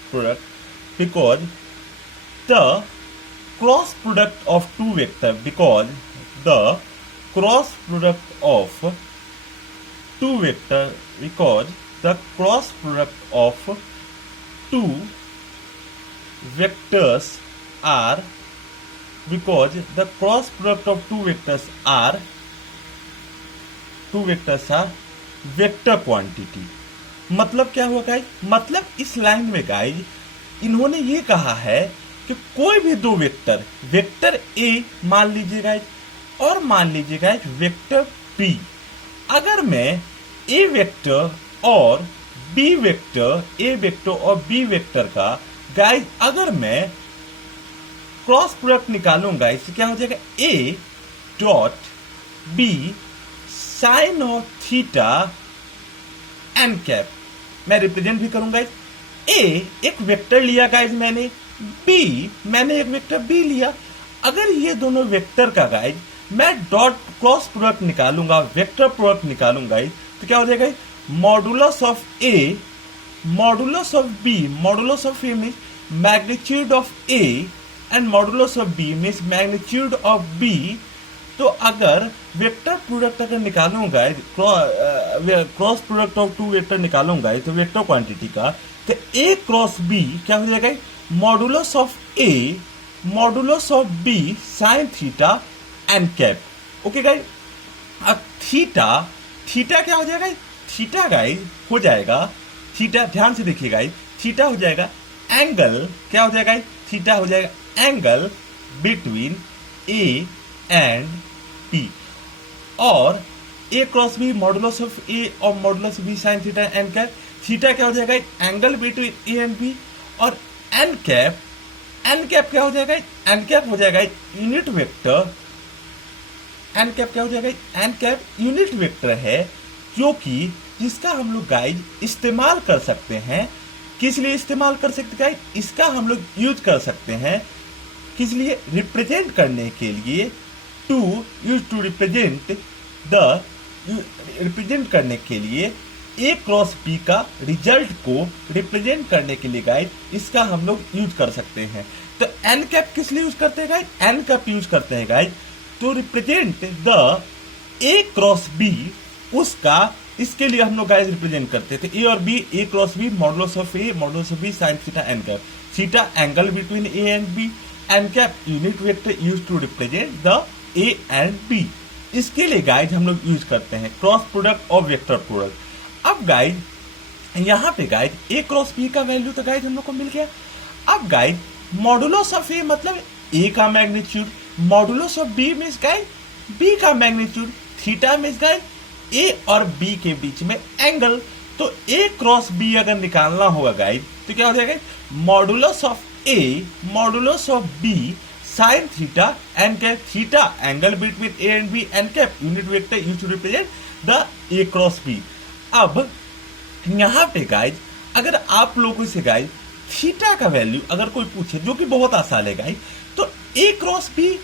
product because the cross product of two vector, because the cross product of two vector, because the cross product of two vectors are, because the cross product of two vectors are, two vectors are vector quantity. मतलब क्या हुआ guys? मतलब इस line में guys इन्होंने ये कहा है कि कोई भी दो वेक्टर, वेक्टर ए मान लीजिए गाइज और मान लीजिए गाइज वेक्टर बी, अगर मैं ए वेक्टर और बी वेक्टर, ए वेक्टर और बी वेक्टर का गाइज अगर मैं क्रॉस प्रोडक्ट निकालूं गाइज, तो क्या हो जाएगा? A dot B sine of theta N cap. मैं रिप्रेजेंट भी करूंगा। ए एक वेक्टर लिया गाइज मैंने, बी मैंने एक वेक्टर बी लिया। अगर ये दोनों वेक्टर का गाइज मैं डॉट क्रॉस प्रोडक्ट निकालूंगा, वेक्टर प्रोडक्ट निकालूंगा, तो क्या हो जाएगा? Modulus of A modulus of B, modulus of A means magnitude of A and modulus of B means magnitude of B. तो अगर वेक्टर प्रोडक्ट अगर निकालूंगा, cross product of two vector निकालूंगा तो वेक्टर क्वांटिटी का, तो ए क्रॉस बी क्या हो जाएगा? Modulus of A modulus of B sine theta N cap. Okay guys, अब थीटा, थीटा क्या हो जाएगा? थीटा गाइस हो जाएगा, थीटा ध्यान से देखिए गाइस, थीटा हो जाएगा एंगल, क्या हो जाएगा? थीटा हो जाएगा angle between A and B. और A cross B modulus of A और modulus B sine theta N cap. Theta क्या हो जाएगा? Angle between A and B. और एन कैप, एन कैप क्या हो जाएगा? एन कैप हो जाएगा यूनिट वेक्टर। एन कैप क्या हो जाएगा? एन कैप यूनिट वेक्टर है, क्योंकि जिसका हम लोग गाइज इस्तेमाल कर सकते हैं। किस लिए इस्तेमाल कर सकते हैं गाइज? इसका हम लोग यूज कर सकते हैं किस लिए? रिप्रेजेंट करने के लिए, to use to represent the, represent करने के लिए ए क्रॉस बी का रिजल्ट को रिप्रेजेंट करने के लिए गाइज इसका हम लोग यूज कर सकते हैं। तो एन कैप किस लिए यूज करते हैं गाइज? एन कैप यूज करते हैं गाइज तो represent the A cross B, उसका, इसके लिए हम लोग गाइज रिप्रेजेंट करते थे ए और B, A cross B modulus of A modulus of B sine theta N cap. Theta angle between A and B, n cap unit vector use to represent the A and B. इसके लिए guys हम लोग यूज करते हैं cross product और vector product. अब guys यहाँ पे गाइज ए क्रॉस बी का वैल्यू तो गाइज हम लोग को मिल गया। अब गाइज मॉडुलस ऑफ ए मतलब ए का magnitude, modulus of B means guys B का magnitude, theta means guys A और बी के बीच में एंगल। तो ए क्रॉस बी अगर निकालना होगा गाइज तो क्या हो जाएगा? Modulus of A modulus of B sine theta N cap. Theta angle between A and B, n cap unit vector use to represent the A cross B. अब यहां पे गाइज अगर आप लोगों से गाइज थीटा का वैल्यू अगर कोई पूछे, जो कि बहुत आसान है गाइज, तो ए क्रॉस बी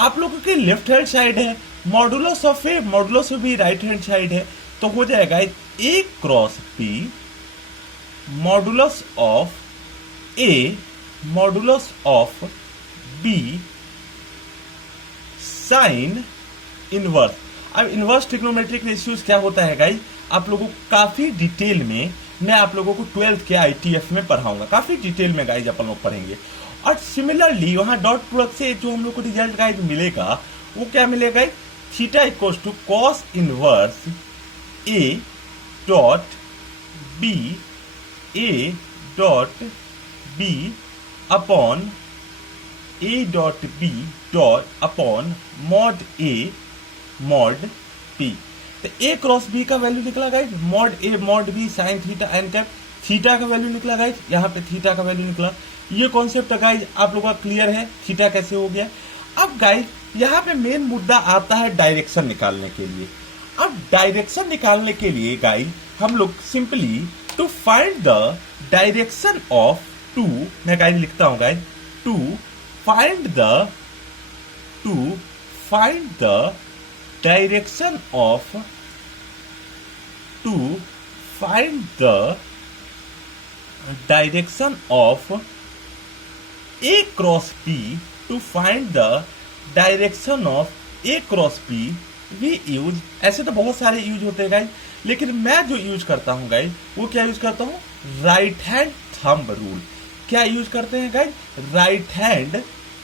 आप लोगों के लेफ्ट हैंड साइड है, modulus of A modulus of B right hand side है, तो हो जाएगा A cross B modulus of A modulus of B sine inverse. अब इनवर्स ट्रिग्नोमेट्रिक रेशियोज क्या होता है गाइज, आप लोगों को काफी डिटेल में मैं आप लोगों को 12th के ITF में पढ़ाऊंगा, काफी डिटेल में गाइज अपन लोग पढ़ेंगे। और सिमिलरली वहां डॉट प्रोडक्ट से जो हम लोग को रिजल्ट गाइज मिलेगा वो क्या मिलेगा, theta equals to cos inverse A dot B, A dot B upon A dot B dot upon mod A mod B. तो ए क्रॉस बी का वैल्यू निकला guys mod A mod B sine theta N cap, theta का value निकला guys, यहाँ पे theta का value निकला। ये कॉन्सेप्ट गाइज आप लोगों का क्लियर है, थीटा कैसे हो गया। अब गाइज यहाँ पे मेन मुद्दा आता है डायरेक्शन निकालने के लिए। अब डायरेक्शन निकालने के लिए गाइज हम लोग simply to find the direction of to, मैं गाइज लिखता हूं guys, to find the direction of, to find the direction of A cross B, to find the direction of A cross B we use, ऐसे तो बहुत सारे use होते हैं guys, लेकिन मैं जो यूज करता हूं गाइज वो क्या यूज करता हूं, राइट हैंड थंब रूल। क्या यूज करते हैं guys, right hand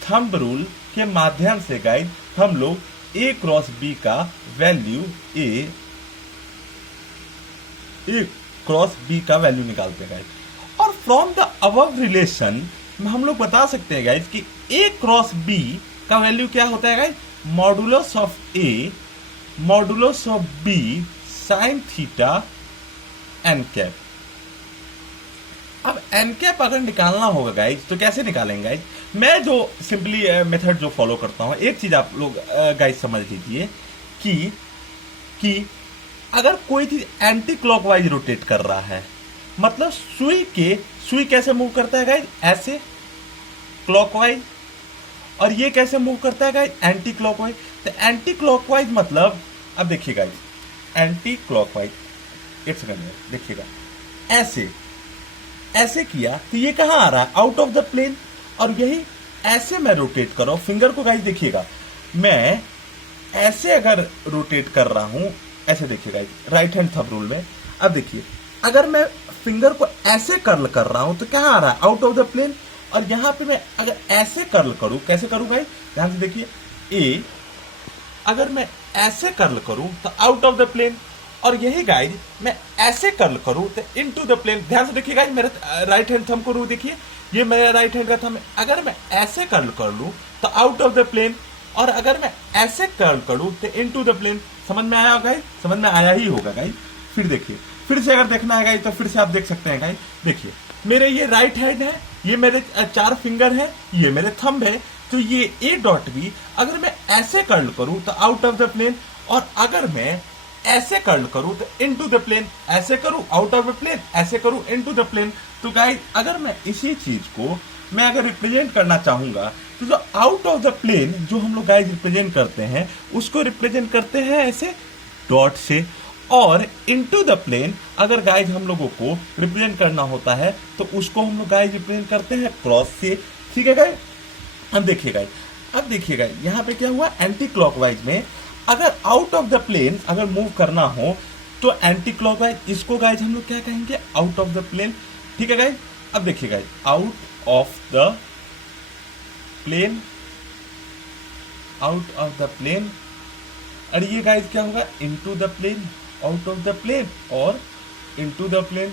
thumb rule के माध्यम से गाइज हम लोग ए क्रॉस बी का वैल्यू, ए क्रॉस बी का वैल्यू निकालते हैं गाइज। और फ्रॉम द अबव रिलेशन हम लोग बता सकते हैं गाइज कि ए क्रॉस बी का वैल्यू क्या होता है guys, modulus of A modulus of B sine theta N cap. अब एन कैप अगर निकालना होगा गाइज तो कैसे निकालेंगे गाइज, मैं जो सिंपली मेथड जो फॉलो करता हूं, एक चीज आप लोग गाइज समझ लीजिए कि अगर कोई चीज एंटी क्लॉकवाइज रोटेट कर रहा है, मतलब सुई कैसे मूव करता है गाइज, ऐसे क्लॉकवाइज, और ये कैसे मूव करता है गाइज, एंटी क्लॉकवाइज। तो एंटी क्लॉकवाइज मतलब, अब देखिए गाइज एंटी क्लॉकवाइज, एक सेकंड देखिएगा, ऐसे किया तो ये कहां आ रहा है, आउट ऑफ द प्लेन। और यही ऐसे मैं रोटेट कर रहा हूं, फिंगर को गाइज देखिएगा, मैं ऐसे अगर रोटेट कर रहा हूं, ऐसे देखिए guys right hand thumb rule में। अब देखिए अगर मैं फिंगर को ऐसे कर्ल कर रहा हूं तो क्या आ रहा है, आउट ऑफ द प्लेन। और यहां पे मैं अगर ऐसे कर्ल करूं, कैसे करूं गाइज, ध्यान से देखिए, ए अगर मैं ऐसे कर्ल करूं तो आउट ऑफ द प्लेन, और यही गाइज मैं ऐसे कर्ल करूं तो इनटू द प्लेन। ध्यान से देखिए गाइज मेरे राइट हैंड थंब को रू देखिए, ये मेरा राइट हैंड का थंब है। अगर मैं ऐसे कर्ल कर लूं तो आउट ऑफ द प्लेन, और अगर मैं ऐसे कर्ल करूं तो इनटू द प्लेन। समझ में आया गाइज, समझ में आया ही होगा गाइज। फिर देखिए, फिर से अगर देखना है गाइज तो फिर से आप देख सकते हैं गाइज, देखिए मेरे ये राइट हैंड है, ये मेरे 4 फिंगर है, ये मेरे थंब है, तो ये ए डॉट बी अगर मैं ऐसे कर्ल करूं तो आउट ऑफ द प्लेन, और अगर मैं ऐसे कर्ल करूं तो इनटू द प्लेन, ऐसे करूं आउट ऑफ द प्लेन, ऐसे करूं इनटू द प्लेन। तो गाइस अगर मैं इसी चीज को मैं अगर रिप्रेजेंट करना चाहूंगा तो जो आउट ऑफ द प्लेन जो हम लोग गाइस रिप्रेजेंट करते हैं उसको रिप्रेजेंट करते हैं ऐसे डॉट से, और इनटू द प्लेन अगर गाइस हम लोगों को रिप्रेजेंट करना होता है तो उसको हम लोग गाइस रिप्रेजेंट करते हैं क्रॉस से। ठीक है गाइस, अब देखिएगा यहाँ पे क्या हुआ, एंटी क्लॉकवाइज में अगर आउट ऑफ द प्लेन अगर मूव करना हो तो एंटी क्लॉकवाइज, इसको गाइज हम लोग क्या कहेंगे, आउट ऑफ द प्लेन। ठीक है गाइज, अब देखिए guys out of the plane, out of the plane, और ये गाइज क्या होगा, into the plane, out of the plane और into the plane.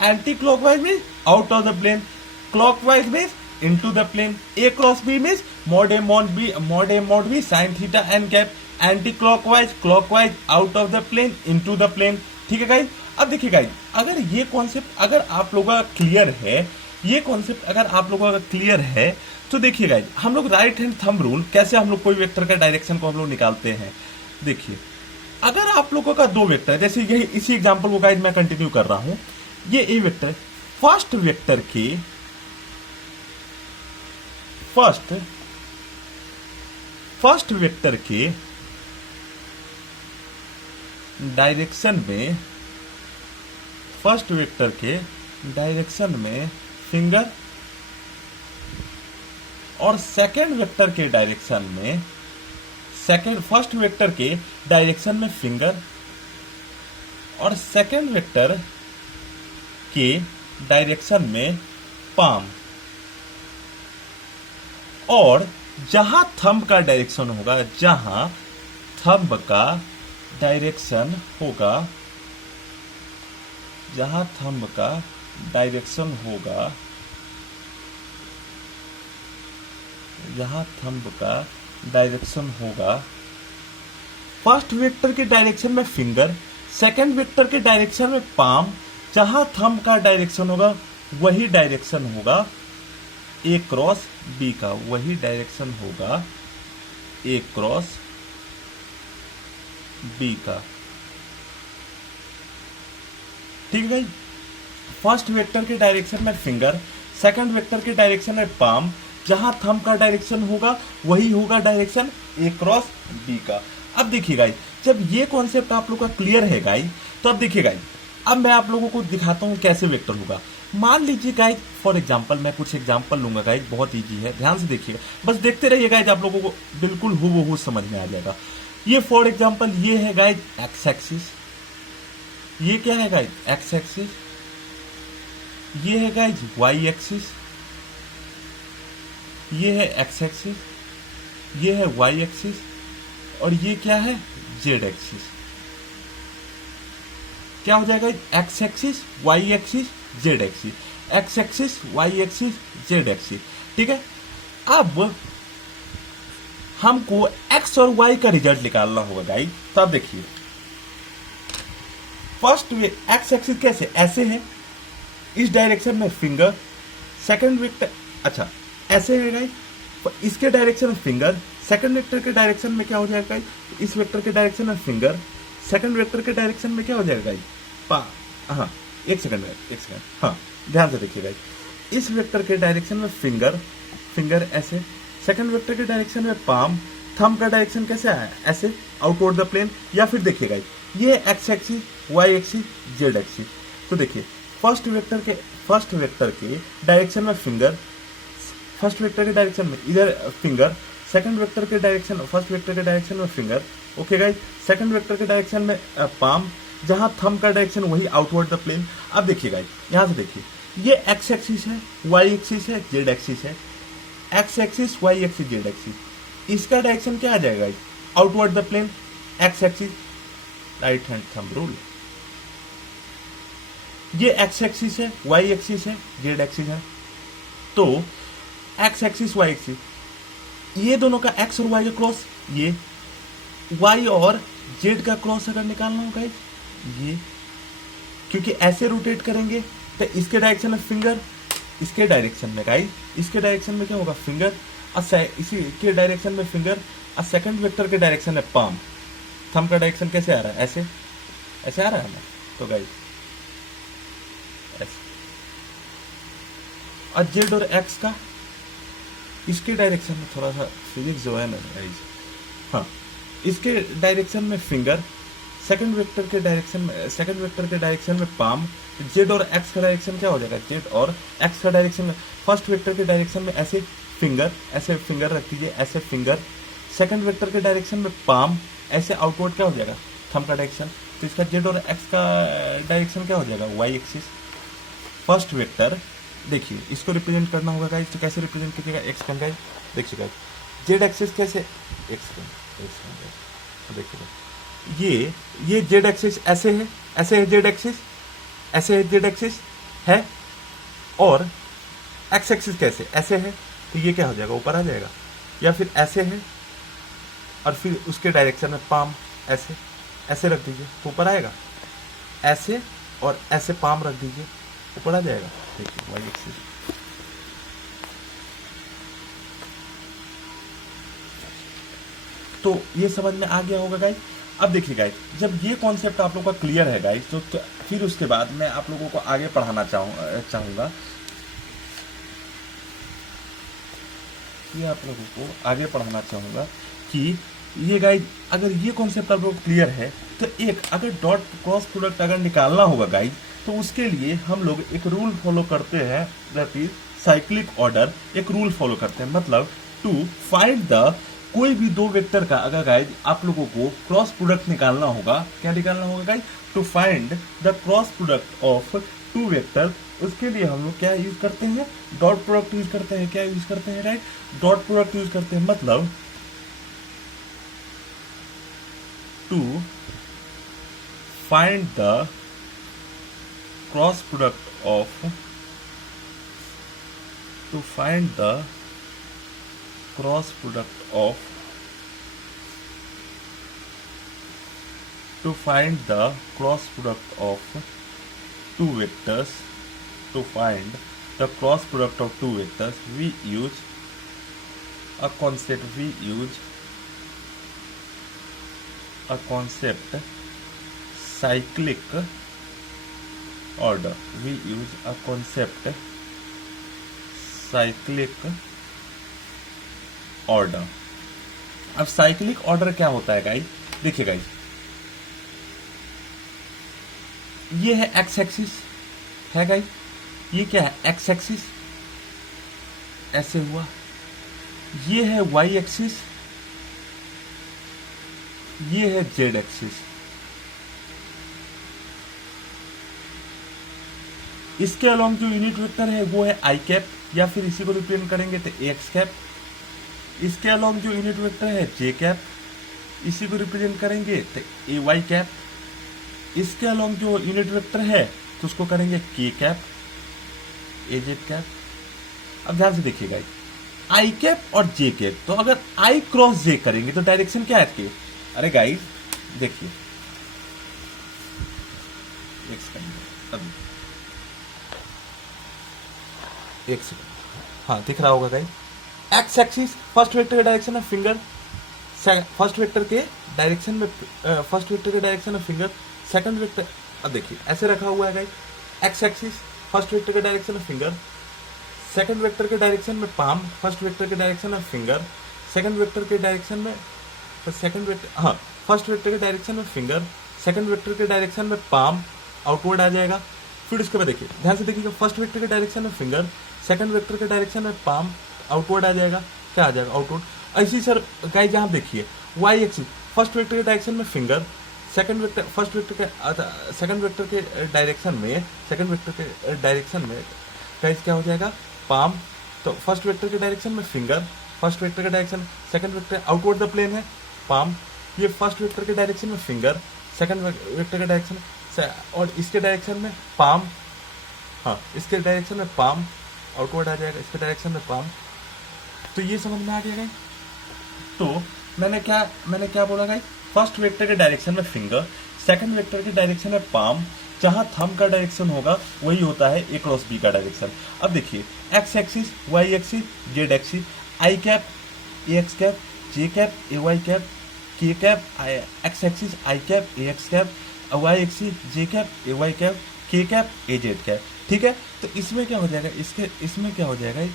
Anti clockwise mean out of the plane, clockwise mean into the plane, a cross b means mod a mod b sin theta n cap, anti clockwise clockwise out of the plane into the plane। ठीक है guys, अब देखिए guys अगर ये concept अगर आप लोगों का क्लियर है, ये कॉन्सेप्ट अगर आप लोगों का क्लियर है तो देखिए गाइज हम लोग राइट हैंड थंब रूल कैसे हम लोग कोई वेक्टर का डायरेक्शन को हम लोग निकालते हैं। देखिए अगर आप लोगों का 2 वेक्टर, जैसे यही इसी एग्जांपल को गाइज मैं कंटिन्यू कर रहा हूं, ये ए वेक्टर, फर्स्ट वेक्टर के फर्स्ट वेक्टर के डायरेक्शन में, फर्स्ट वेक्टर के डायरेक्शन में फिंगर, और सेकंड वेक्टर के डायरेक्शन में फर्स्ट वेक्टर के डायरेक्शन में फिंगर, और सेकंड वेक्टर के डायरेक्शन में पाम, और जहां थंब का डायरेक्शन होगा, जहां थंब का डायरेक्शन होगा, जहां थंब का डायरेक्शन होगा, जहां थंब का डायरेक्शन होगा, फर्स्ट वेक्टर के डायरेक्शन में फिंगर, सेकंड वेक्टर के डायरेक्शन में पाम, जहां थंब का डायरेक्शन होगा वही डायरेक्शन होगा ए क्रॉस बी का, वही डायरेक्शन होगा ए क्रॉस बी का। ठीक है भाई, फर्स्ट वेक्टर के डायरेक्शन में फिंगर, सेकंड वेक्टर के डायरेक्शन में पाम, जहां थंब का डायरेक्शन होगा वही होगा डायरेक्शन ए क्रॉस बी का। अब देखिए गाइस, जब ये कॉन्सेप्ट आप लोग का क्लियर है गाइस, तो अब देखिए गाइस, अब मैं आप लोगों को दिखाता हूं कैसे वेक्टर होगा। मान लीजिए गाइस, फॉर एग्जांपल मैं कुछ एग्जांपल लूंगा गाइस, बहुत इजी है, ध्यान से देखिएगा, बस देखते रहिए गाइस, आप लोगों को बिल्कुल हूबहू समझ में आ जाएगा। ये फॉर एग्जांपल ये है गाइस एक्स एक्सिस, ये क्या है गाइस एक्स एक्सिस, ये है गाइस वाई एक्सिस, ये है एक्स एक्सिस, ये है वाई एक्सिस, और ये क्या है जेड एक्सिस। क्या हो जाएगा X axis, Y axis, Z axis, X axis, Y axis, Z axis. ठीक है, अब हमको एक्स और वाई का रिजल्ट निकालना होगा गाइस। तो अब देखिए, फर्स्ट वे एक्स एक्सिस कैसे, ऐसे है, इस डायरेक्शन में फिंगर, सेकंड वेक्टर, अच्छा ऐसे है गाइस, इसके डायरेक्शन में फिंगर, सेकंड वेक्टर के डायरेक्शन में क्या हो जाएगा गाइस, इस वेक्टर के डायरेक्शन में फिंगर, सेकंड वेक्टर के डायरेक्शन में क्या हो जाएगा गाइस हाँ एक सेकंड, हाँ ध्यान से देखिए गाइस, इस वेक्टर के डायरेक्शन में फिंगर, फिंगर ऐसे, सेकंड वेक्टर के डायरेक्शन में पाम, थंब का डायरेक्शन कैसे आया ऐसे आउटवर्ड द प्लेन, या फिर देखिए गाइस ये X axis, Y axis, Z axis. तो देखिए फर्स्ट वेक्टर के डायरेक्शन में फिंगर, फर्स्ट वेक्टर के डायरेक्शन में इधर फिंगर, सेकंड वेक्टर के डायरेक्शन, फर्स्ट वेक्टर के डायरेक्शन में finger, okay guys, second vector के डायरेक्शन में पाम, जहां थंब का डायरेक्शन वही आउटवर्ड द प्लेन। अब देखिए गाइस, यहां से देखिए, ये एक्स एक्सिस है, वाई एक्सिस है, जेड एक्सिस है, X axis, Y axis, Z axis, इसका डायरेक्शन क्या आ जाएगा guys outward the plane, X axis, right hand thumb rule. ये एक्स एक्सिस है, वाई एक्सिस है, जेड एक्सिस है, तो एक्स एक्सिस, वाई एक्सिस, ये दोनों का एक्स और वाई का क्रॉस, ये वाई और जेड का क्रॉस अगर निकालना होगा ये, क्योंकि ऐसे रोटेट करेंगे तो इसके डायरेक्शन में फिंगर, इसके डायरेक्शन में गाइस, इसके डायरेक्शन में क्या होगा फिंगर, और इसी के डायरेक्शन में फिंगर, और सेकंड वेक्टर के डायरेक्शन में पाम, थंब का डायरेक्शन कैसे आ रहा है ऐसे, ऐसे आ रहा है ना, तो गाइस ऐसे, और जेड और एक्स का इसके डायरेक्शन में, थोड़ा सा फिजिक्स जो है ना गाइस, हाँ इसके डायरेक्शन में फिंगर, सेकंड वेक्टर के डायरेक्शन में पाम, जेड और एक्स का डायरेक्शन क्या हो जाएगा, जेड और एक्स का डायरेक्शन में, फर्स्ट वेक्टर के डायरेक्शन में ऐसे फिंगर, ऐसे फिंगर रख दीजिए, ऐसे फिंगर, सेकंड वेक्टर के डायरेक्शन में पाम, ऐसे आउटवर्ड क्या हो जाएगा थंब का डायरेक्शन, तो इसका जेड और एक्स का डायरेक्शन क्या हो जाएगा वाई एक्सिस। फर्स्ट वेक्टर देखिए, इसको रिप्रेजेंट करना होगा गाइस, तो कैसे रिप्रेजेंट कीजिएगा, एक्स का गाइस, देखिए गाइस जेड एक्सिस कैसे, एक्स देखिए ये जेड एक्सिस ऐसे है, ऐसे है जेड एक्सिस, ऐसे है जेड एक्सिस है, और एक्स एक्सिस कैसे ऐसे है, तो ये क्या हो जाएगा ऊपर आ जाएगा, या फिर ऐसे है और फिर उसके डायरेक्शन में पाम ऐसे, ऐसे रख दीजिए तो ऊपर आएगा, ऐसे और ऐसे पाम रख दीजिए ऊपर आ जाएगा। देखिए वाई एक्सिस, तो ये समझ में आ गया होगा गाइस। अब देखिए गाइस, जब ये कॉन्सेप्ट आप लोगों का क्लियर है गाइस, तो फिर उसके बाद मैं आप लोगों को आगे पढ़ाना चाहूँगा, ये आप लोगों को आगे पढ़ाना चाहूँगा कि ये गाइस, अगर ये कॉन्सेप्ट आप लोगों को क्लियर है, तो एक अगर डॉट क्रॉस प्रोडक्ट अगर निकालना होगा गाइस, तो उसके लिए हम लोग एक रूल फॉलो करते हैं, दैट इज साइक्लिक ऑर्डर, एक रूल फॉलो करते हैं, मतलब टू फाइंड द कोई भी दो वेक्टर का अगर गाइज आप लोगों को क्रॉस प्रोडक्ट निकालना होगा, क्या निकालना होगा guys, to find the cross product of two vector, उसके लिए हम लोग क्या यूज करते हैं, डॉट प्रोडक्ट यूज करते हैं। क्या यूज करते हैं गाइज, डॉट प्रोडक्ट यूज करते हैं। मतलब to find the cross product of, to find the cross product of, to find the cross product of two vectors, to find the cross product of two vectors, we use a concept, cyclic order, we use a concept cyclic order। अब cyclic order क्या होता है guys, देखिए guys, ये है X axis है guys, ये क्या है एक्स एक्सिस, ऐसे हुआ, ये है वाई एक्सिस, ये है जेड एक्सिस। इसके अलोंग जो यूनिट वेक्टर है वो है आई कैप, या फिर इसी को रिप्रेजेंट करेंगे तो ए एक्स कैप। इसके अलोंग जो यूनिट वेक्टर है जे कैप, इसी को रिप्रेजेंट करेंगे तो ए वाई कैप। इसके अलोंग जो यूनिट वेक्टर है तो उसको करेंगे के कैप, ए जेड कैप। अब ध्यान से देखिएगा, आई कैप और जे कैप, तो अगर आई क्रॉस जे करेंगे तो डायरेक्शन क्या है इसके, अरे गाइस देखिए, एक सेकंड, एक सेकंड, हाँ दिख रहा होगा guys, x axis first vector के डायरेक्शन में फिंगर, फर्स्ट वेक्टर के डायरेक्शन में फिंगर, सेकंड वेक्टर, अब देखिए ऐसे रखा हुआ है guys, x axis first vector के डायरेक्शन में फिंगर, सेकंड वेक्टर के डायरेक्शन में पाम, फर्स्ट वेक्टर के डायरेक्शन में फिंगर, सेकंड वेक्टर के डायरेक्शन में फर्स्ट वेक्टर के डायरेक्शन में फिंगर, सेकंड वेक्टर के डायरेक्शन में पाम, आउटवर्ड आ जाएगा। फिर उसके बाद देखिए, ध्यान से देखिएगा, फर्स्ट वेक्टर के डायरेक्शन में फिंगर, सेकंड वेक्टर के डायरेक्शन में पाम, आउटवर्ड आ जाएगा, क्या आ जाएगा, आउटवर्ड। ऐसी सर गाइस यहाँ देखिए, वाई एक्सिस फर्स्ट वेक्टर के डायरेक्शन में finger, second vector second vector के डायरेक्शन में गाइस क्या हो जाएगा, पाम। तो फर्स्ट वेक्टर के डायरेक्शन में फिंगर, फर्स्ट वेक्टर के direction, second vector outward the plane है पाम, ये फर्स्ट वेक्टर के डायरेक्शन में फिंगर, सेकंड वेक्टर के डायरेक्शन और इसके डायरेक्शन में पाम, हाँ इसके डायरेक्शन में पाम, आउटवर्ड आ जाएगा, इसके डायरेक्शन में पाम। तो ये समझ में आ गया गाइस। तो मैंने क्या बोला गाइस, फर्स्ट वेक्टर के डायरेक्शन में फिंगर, सेकंड वेक्टर के डायरेक्शन में पाम, जहां थंब का डायरेक्शन होगा वही होता है ए क्रॉस बी का डायरेक्शन। अब देखिए, X axis, Y axis, Z axis, I cap, A X cap, J cap, A Y cap, K cap, X axis, I cap, A X cap, Y axis, J cap, A Y cap, K cap, A Z cap. ठीक है, तो इसमें क्या हो जाएगा, इसमें क्या हो जाएगा,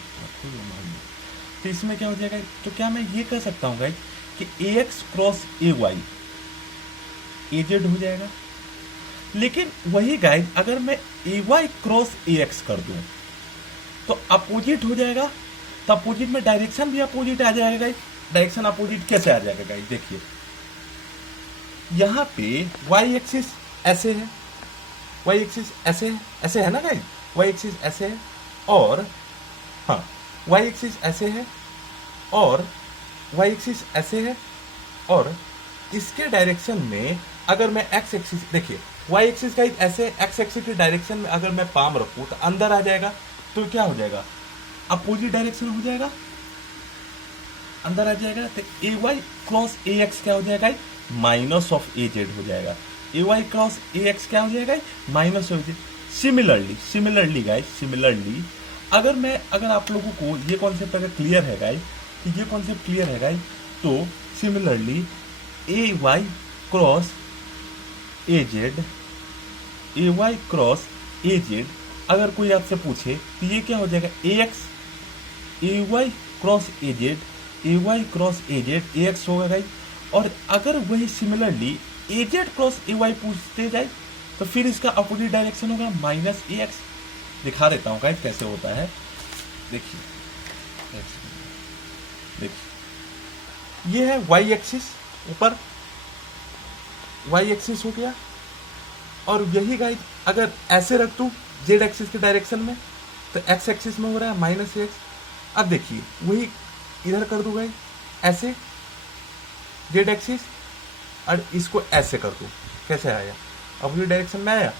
तो इसमें क्या हो जाएगा, तो क्या मैं ये कह सकता हूँ गाइस कि A X cross A Y A Z हो जाएगा। लेकिन वही गाइस, अगर मैं A Y cross A X कर दूं तो अपोजिट हो जाएगा, तो अपोजिट में डायरेक्शन भी अपोजिट आ जाएगा गाइस। डायरेक्शन अपोजिट कैसे आ जाएगा गाइस, देखिए यहाँ पे वाई एक्सिस ऐसे है, वाई एक्सिस ऐसे है ना गाइस, वाई एक्सिस ऐसे है, और हाँ वाई एक्सिस ऐसे है, और वाई एक्सिस ऐसे है, और इसके डायरेक्शन में अगर मैं एक्स एक्सिस, देखिए वाई एक्सिस का ऐसे, एक्स एक्सिस के डायरेक्शन में अगर मैं पाम रखूं तो अंदर आ जाएगा, तो क्या हो जाएगा, अपोजिट डायरेक्शन हो जाएगा, अंदर आ जाएगा। तो ए वाई क्रॉस ए एक्स क्या हो जाएगा, माइनस ऑफ ए जेड हो जाएगा। ए वाई क्रॉस ए एक्स क्या हो जाएगा, minus of Z. Similarly guys, अगर आप लोगों को ये कॉन्सेप्ट अगर क्लियर है गाइस, कि ये कॉन्सेप्ट क्लियर है गाइस, तो similarly A Y cross A Z, A Y cross A Z, अगर कोई आपसे पूछे तो ये क्या हो जाएगा, A X, A Y cross A Z, A Y cross A Z, A X होगा गाइस। और अगर वही similarly A Z cross A Y पूछते जाए तो फिर इसका अपोजिट डायरेक्शन होगा माइनस ए एक्स। दिखा देता हूँ गाइस कैसे होता है, देखिए ये है वाई एक्सिस, ऊपर वाई एक्सिस हो गया, और यही गाइज अगर ऐसे रख दूं जेड एक्सिस के डायरेक्शन में तो एक्स एक्सिस में हो रहा है माइनस एक्स। अब देखिए वही इधर कर दूं गाइज ऐसे जेड एक्सिस, और इसको ऐसे कर दूं, कैसे आया, अपोजिट डायरेक्शन में आया,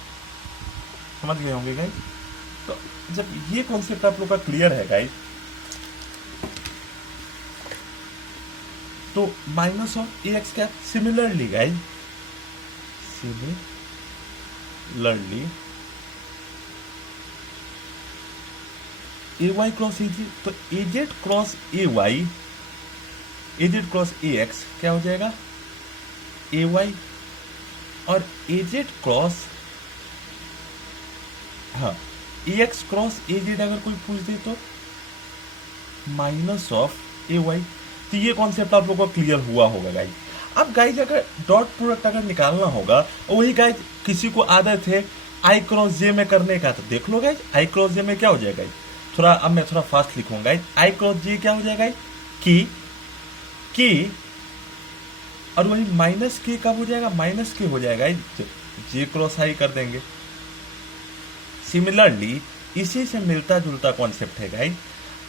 समझ गए होंगे गाइज। तो जब ये कॉन्सेप्ट आप लोग का क्लियर है गाइज, तो minus of A X cap similarly guys, similarly A Y cross A G, तो A Z cross A Y, A Z cross A X क्या हो जाएगा ए वाई, और ए जेड क्रॉस, हाँ ए एक्स क्रॉस ए जेड अगर कोई पूछ दे तो माइनस ऑफ ए वाई। तो ये कॉन्सेप्ट आप लोगों को क्लियर हुआ होगा गाइज। अब गाइज अगर डॉट प्रोडक्ट अगर निकालना होगा, वही गाइज किसी को आदत है आई क्रॉस जे में करने का, तो देख लो गाइज आई क्रॉस जे में क्या हो जाएगा, थोड़ा अब मैं थोड़ा फास्ट लिखूंगा गाइज, आई क्रॉस जे क्या हो जाएगा की, और वही माइनस के कब हो जाएगा, माइनस के हो जाएगा जे क्रॉस आई कर देंगे। सिमिलरली इसी से मिलता जुलता कॉन्सेप्ट है गाइज,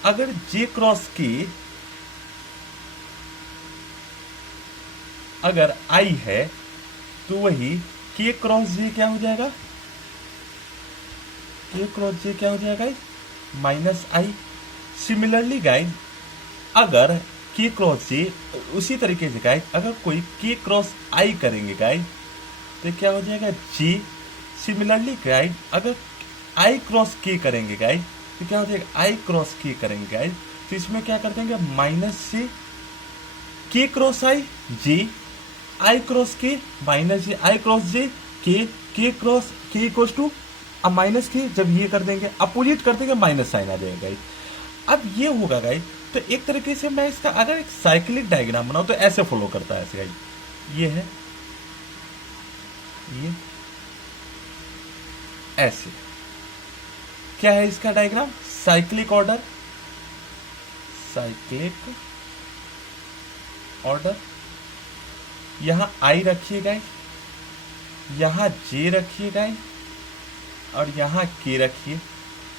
अगर जे क्रॉस की अगर आई है तो वही के क्रॉस जे क्या हो जाएगा, के क्रॉस जे क्या हो जाएगा माइनस आई। सिमिलरली गाइज अगर के क्रॉस जे, उसी तरीके से गाइज अगर कोई के क्रॉस आई करेंगे गाइज तो क्या हो जाएगा जे। सिमिलरली गाइज अगर आई क्रॉस के करेंगे गाइज तो क्या हो जाएगा आई क्रॉस के करेंगे गाइज, तो इसमें क्या कर देंगे माइनस से के क्रॉस आई जे, आई क्रॉस के माइनस जे, आई क्रॉस जे के क्रॉस के इक्वल्स टू अब माइनस के, जब ये कर देंगे अपोजिट कर देंगे माइनस साइन आ जाएगा गाइज। अब ये होगा गाइज, तो एक तरीके से मैं इसका अगर एक साइक्लिक डायग्राम बनाऊं तो ऐसे फॉलो करता है ऐसे गाइज, ये है ये ऐसे, क्या है इसका diagram cyclic order, cyclic order. यहां आई रखिए गाइज, यहां जे रखिए गाइज, और यहां के रखिए,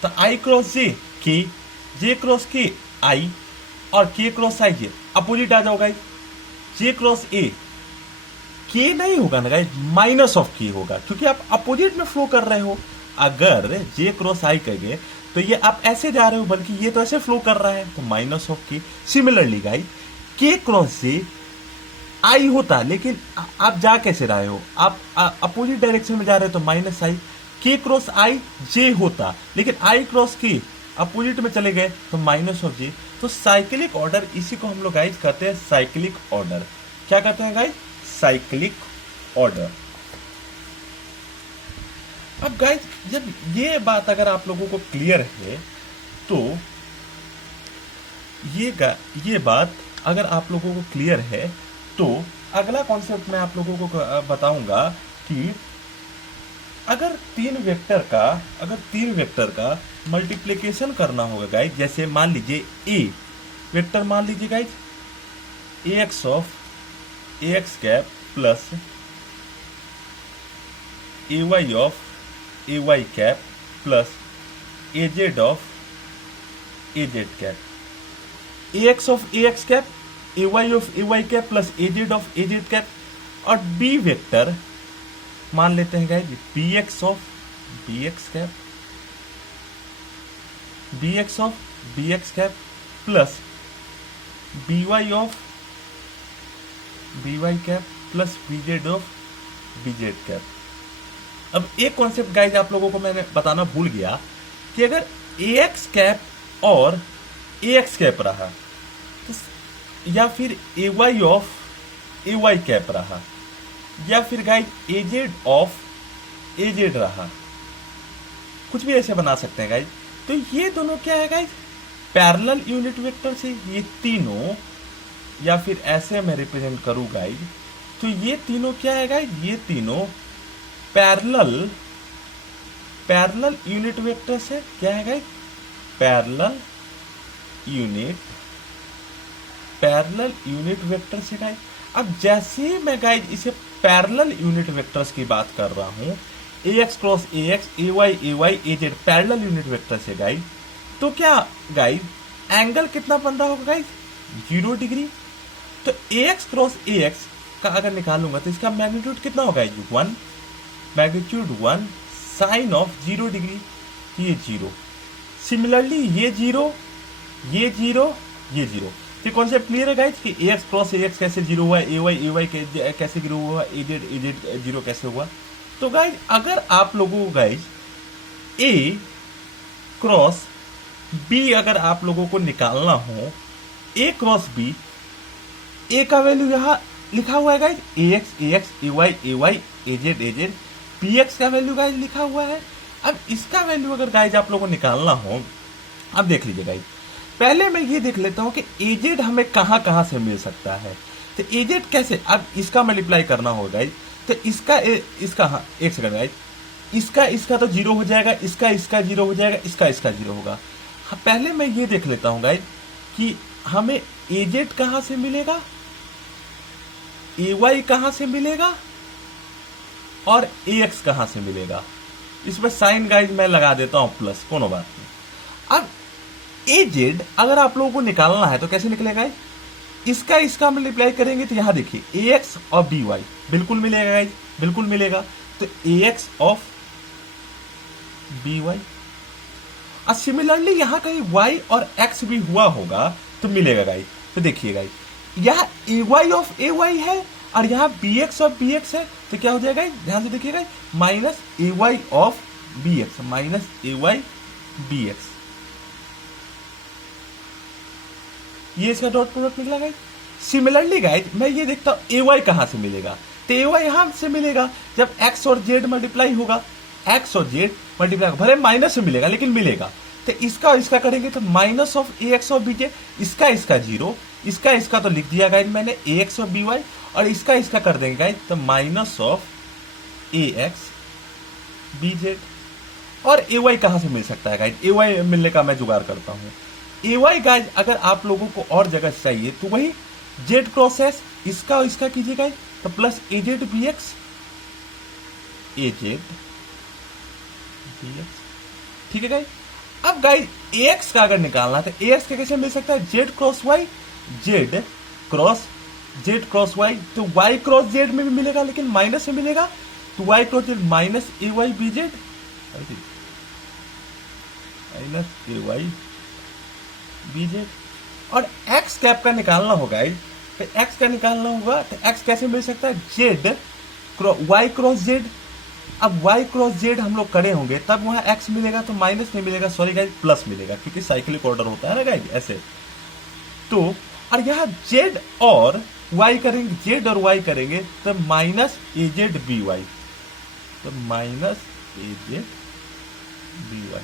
तो आई क्रॉस जे के, जे क्रॉस के आई, और के क्रॉस आई जे, अपोजिट आ जाओ गाइज, जे क्रॉस ए के नहीं होगा ना गाइज, माइनस ऑफ के होगा, क्योंकि आप अपोजिट में फ्लो कर रहे हो। अगर जे क्रॉस आई कहेंगे तो ये आप ऐसे जा रहे हो, बल्कि ये तो ऐसे फ्लो कर रहा है, तो माइनस ऑफ के। सिमिलरली गाइज के क्रॉस जे आई होता, लेकिन आप जा कैसे रहे हो, आप अपोजिट डायरेक्शन में जा रहे हो, तो माइनस आई। के क्रॉस आई जे होता, लेकिन आई क्रॉस के अपोजिट में चले गए तो माइनस ऑफ जे। तो साइक्लिक ऑर्डर, इसी को हम लोग गाइज कहते हैं साइक्लिक ऑर्डर। क्या कहते हैं गाइज, साइक्लिक ऑर्डर। अब गाइज जब ये बात अगर आप लोगों को क्लियर है, तो ये बात अगर आप लोगों को क्लियर है, तो अगला कॉन्सेप्ट मैं आप लोगों को बताऊंगा कि अगर तीन वेक्टर का मल्टीप्लिकेशन करना होगा गाइज, जैसे मान लीजिए ए वेक्टर, मान लीजिए guys A X of A X cap plus A Y of A Y cap plus A Z of A Z cap, A X of A X cap, A Y of A Y cap plus A Z of A Z cap, और B vector मान लेते हैं guys B X of B X cap, B X of B X cap plus B Y of B Y cap plus B Z of B Z cap. अब एक concept guys आप लोगों को मैंने बताना भूल गया कि अगर ए एक्स कैप और ए एक्स कैप रहा, तो या फिर A Y of A Y cap रहा, या फिर guys A Z of A Z रहा, कुछ भी ऐसे बना सकते हैं गाइज। तो ये दोनों क्या है गाइज, पैरेलल यूनिट वेक्टर से ये तीनों, या फिर ऐसे मैं रिप्रेजेंट करूं गाइज, तो ये तीनों क्या है गाइज, ये तीनों पैरेलल यूनिट वेक्टर से क्या है guys, parallel unit parallel unit vectors है गाइज। अब जैसे मैं गाइज इसे पैरेलल यूनिट वेक्टर्स की बात कर रहा हूं, ax cross ax, ay az parallel unit vectors है गाइज, तो क्या गाइज एंगल कितना बन रहा होगा गाइज? 0 डिग्री। तो ax क्रॉस ax का अगर निकालूंगा तो इसका मैग्नीट्यूड कितना होगा? 1, मैग्नीट्यूड 1 साइन ऑफ 0 डिग्री, ये 0। सिमिलरली ये 0, ये 0, ये 0। तो कॉन्सेप्ट क्लियर है गाइज कि ax क्रॉस ax कैसे 0 हुआ, ay कैसे 0 हुआ, az 0 कैसे हुआ। तो गाइज अगर आप लोगों को गाइज a क्रॉस b अगर आप लोगों को निकालना हो, a क्रॉस b, a का वैल्यू यहां लिखा हुआ है guys ax, ay az, bx का वैल्यू गाइज लिखा हुआ है। अब इसका वैल्यू अगर गाइज आप लोगों को निकालना हो, अब देख लीजिए गाइज, पहले मैं ये देख लेता हूं कि एजेड हमें कहां से मिल सकता है। तो एजेड कैसे, अब इसका मल्टीप्लाई करना होगा गाइज, तो इसका हाँ एक सेकंड गाइज, इसका तो 0 हो जाएगा, इसका 0 हो जाएगा, इसका 0 होगा। हाँ, पहले मैं ये देख लेता हूं गाइज कि हमें एजेड कहां से मिलेगा, ay कहां से मिलेगा और ax कहां से मिलेगा। इसमें साइन गाइज मैं लगा देता हूं प्लस, कोनो बात नहीं। अब एजेड अगर आप लोगों को निकालना है तो कैसे निकलेगा? इसका मल्टीप्लाई करेंगे तो यहां देखिए ax और by बिल्कुल मिलेगा गाइज, बिल्कुल मिलेगा। तो ax ऑफ by, और सिमिलरली यहां कहीं y और x भी हुआ होगा तो मिलेगा गाइज। तो देखिए गाइज, यहां ay ऑफ ay है और यहां bx ऑफ bx है, तो क्या हो जाएगा? ध्यान से देखिएगा, minus ay of bx, minus ay bx, ये इसका डॉट प्रोडक्ट निकला गाइज। सिमिलरली गाइज मैं ये देखता हूं ay कहां से मिलेगा, तो ay यहां से मिलेगा जब x और z मल्टीप्लाई होगा, x और z मल्टीप्लाई, भले माइनस से मिलेगा लेकिन मिलेगा। तो इसका करेंगे तो माइनस ऑफ ax और bj, इसका 0, इसका तो लिख दिया गाइज मैंने ax और by, और इसका कर देंगे गाइज तो माइनस ऑफ ax bz। और ay कहां से मिल सकता है गाइज? ay मिलने का मैं जुगाड़ करता हूं। ay गाइज अगर आप लोगों को और जगह चाहिए तो वही z क्रॉस s, इसका कीजिए गाइज तो प्लस az bx, ठीक है गाइज। अब गाइज ax का अगर निकालना है तो ax का कैसे मिल सकता है? z cross y, z cross y, तो y क्रॉस z में भी मिलेगा लेकिन माइनस से मिलेगा, तो y cross z minus ay bz, minus ay bz। और x कैप का निकालना होगा, तो x का निकालना होगा तो x कैसे मिल सकता है? z y cross z। अब y क्रॉस z हम लोग करे होंगे तब वहां x मिलेगा, तो माइनस नहीं मिलेगा, सॉरी गाइज प्लस मिलेगा, क्योंकि साइक्लिक ऑर्डर होता है ना गाइज ऐसे। तो और यहां z और y करेंगे, z और y करेंगे तो माइनस az by, तो माइनस az by।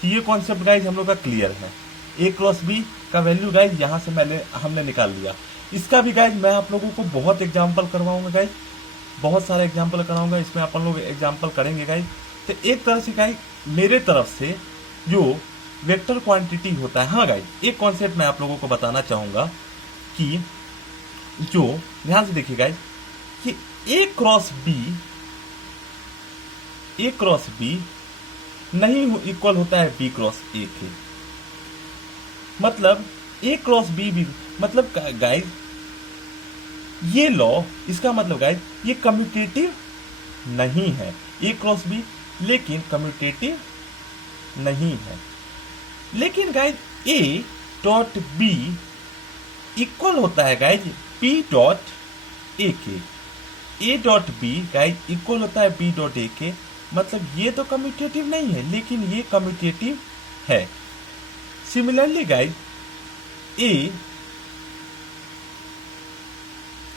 तो ये कॉन्सेप्ट गाइज हम लोग का क्लियर है। a क्रॉस b का वैल्यू गाइज यहां से हमने निकाल लिया। इसका भी गाइज मैं आप लोगों को बहुत एग्जाम्पल करवाऊंगा गाइज, बहुत सारे एग्जाम्पल कराऊंगा, इसमें अपन लोग एग्जाम्पल करेंगे गाइज। तो एक तरह से गाइज मेरे तरफ से जो वेक्टर क्वांटिटी होता है, हाँ गाइज एक कॉन्सेप्ट मैं आप लोगों को बताना चाहूंगा कि जो ध्यान से देखिए गाइज कि a क्रॉस b नहीं इक्वल होता है b क्रॉस a के, मतलब a क्रॉस b भी, मतलब गाइज ये लॉ, इसका मतलब गाइज ये कम्यूटेटिव नहीं है, a क्रॉस b लेकिन कम्यूटेटिव नहीं है। लेकिन guys a dot b equal होता है गाइज b डॉट a के, a dot b guys equal होता है b डॉट a के, मतलब ये तो कम्यूटेटिव नहीं है लेकिन ये कम्यूटेटिव है। Similarly guys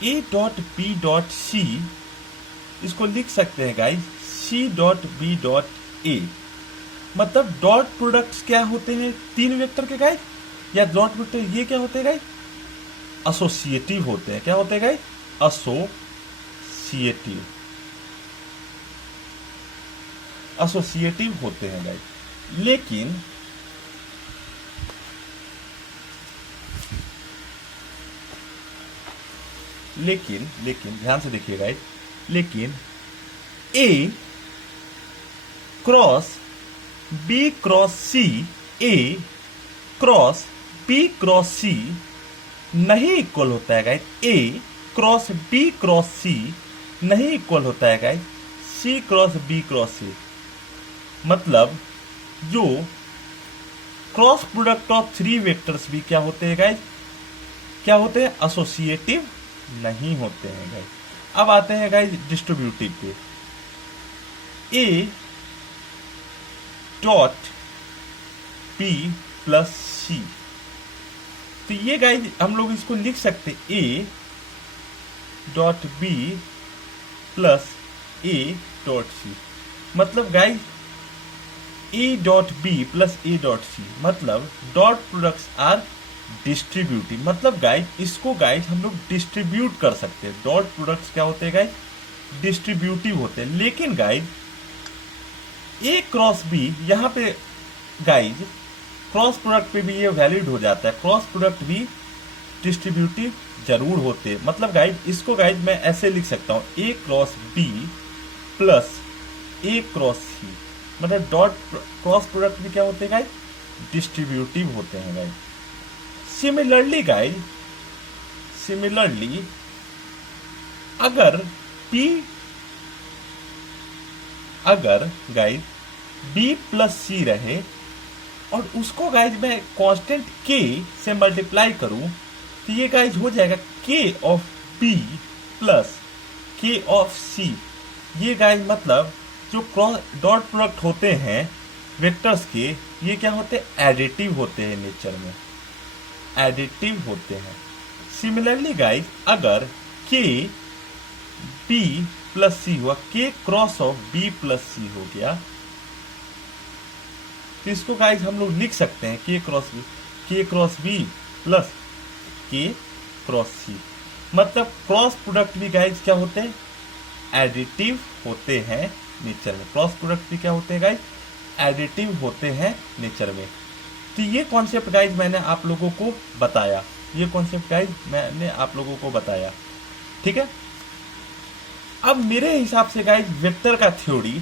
a dot b dot c, इसको लिख सकते हैं guys c dot b dot a, मतलब डॉट प्रोडक्ट्स क्या होते हैं? 3 वेक्टर के गाइज, या डॉट प्रोडक्ट ये क्या होते हैं गाइज? एसोसिएटिव होते हैं। क्या होते हैं गाइज? एसोसिएटिव होते हैं गाइज। लेकिन लेकिन ध्यान से देखिए गाइस, लेकिन ए क्रॉस बी क्रॉस सी, ए क्रॉस बी क्रॉस सी नहीं इक्वल होता है गाइस ए क्रॉस बी क्रॉस सी नहीं इक्वल होता है गाइस सी क्रॉस बी क्रॉस सी। मतलब जो cross product of three vectors भी क्या होते हैं गाइस, क्या होते हैं, एसोसिएटिव नहीं होते हैं गाइस। अब आते हैं गाइस डिस्ट्रीब्यूटिव पे, A dot B plus C. तो ये गाइस हम लोग इसको लिख सकते A dot B plus A dot C. मतलब guys A dot B plus A dot C, मतलब डॉट प्रोडक्ट्स आर डिस्ट्रीब्यूटिव। मतलब गाइस इसको गाइस हम लोग डिस्ट्रीब्यूट कर सकते हैं। डॉट प्रोडक्ट्स क्या होते हैं गाइस, डिस्ट्रीब्यूटिव होते हैं। लेकिन गाइस ए क्रॉस बी, यहाँ पे गाइस क्रॉस प्रोडक्ट पे भी ये वैलिड हो जाता है, क्रॉस प्रोडक्ट भी डिस्ट्रीब्यूटिव जरूर होते हैं। मतलब गाइस इसको गाइस मैं ऐसे लिख सकता हूँ, ए क्रॉस बी प्लस ए क्रॉस सी। मतलब डॉट क्रॉस प्रोडक्ट भी क्या होते हैं गाइस, डिस्ट्रीब्यूटिव होते हैं गाइस। सिमिलरली गाइस, सिमिलरली अगर P, अगर गाइस B प्लस सी रहे और उसको गाइस मैं कांस्टेंट K से मल्टीप्लाई करूं, तो ये गाइस हो जाएगा K of B plus K of C। ये गाइस मतलब जो क्रॉस डॉट प्रोडक्ट होते हैं वेक्टर्स के, ये क्या होते हैं, एडिटिव होते हैं, नेचर में एडिटिव होते हैं। सिमिलरली गाइस अगर K B प्लस सी हुआ, K cross of B plus C हो गया, तो इसको गाइस हम लोग लिख सकते हैं K cross B plus K cross C। मतलब क्रॉस प्रोडक्ट भी गाइस क्या होते हैं, एडिटिव होते हैं नेचर में। क्रॉस प्रोडक्ट भी क्या होते हैं गाइस, एडिटिव होते हैं नेचर में। तो ये कॉन्सेप्ट गाइस मैंने आप लोगों को बताया, ये कॉन्सेप्ट गाइस मैंने आप लोगों को बताया, ठीक है। अब मेरे हिसाब से गाइस वेक्टर का थ्योरी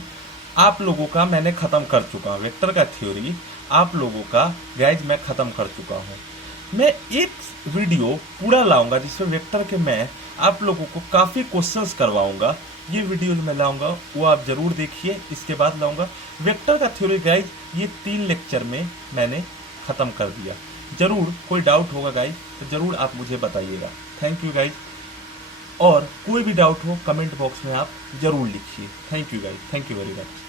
आप लोगों का मैंने खत्म कर चुका हूं। वेक्टर का थ्योरी आप लोगों का गाइस मैं खत्म कर चुका हूं। मैं एक वीडियो पूरा लाऊंगा जिसमें वेक्टर के मैं आप लोगों को काफी क्वेश्चंस करवाऊंगा। ये वीडियो जो मैं लाऊंगा वो आप जरूर देखिए। इसके बाद लाऊंगा वेक्टर का थ्योरी गाइस, ये 3 लेक्चर में मैंने खत्म कर दिया। जरूर कोई डाउट होगा गाइस तो जरूर आप मुझे बताइएगा। थैंक यू गाइस, और कोई भी डाउट हो कमेंट बॉक्स में आप जरूर लिखिए। Thank you guys, thank you very much.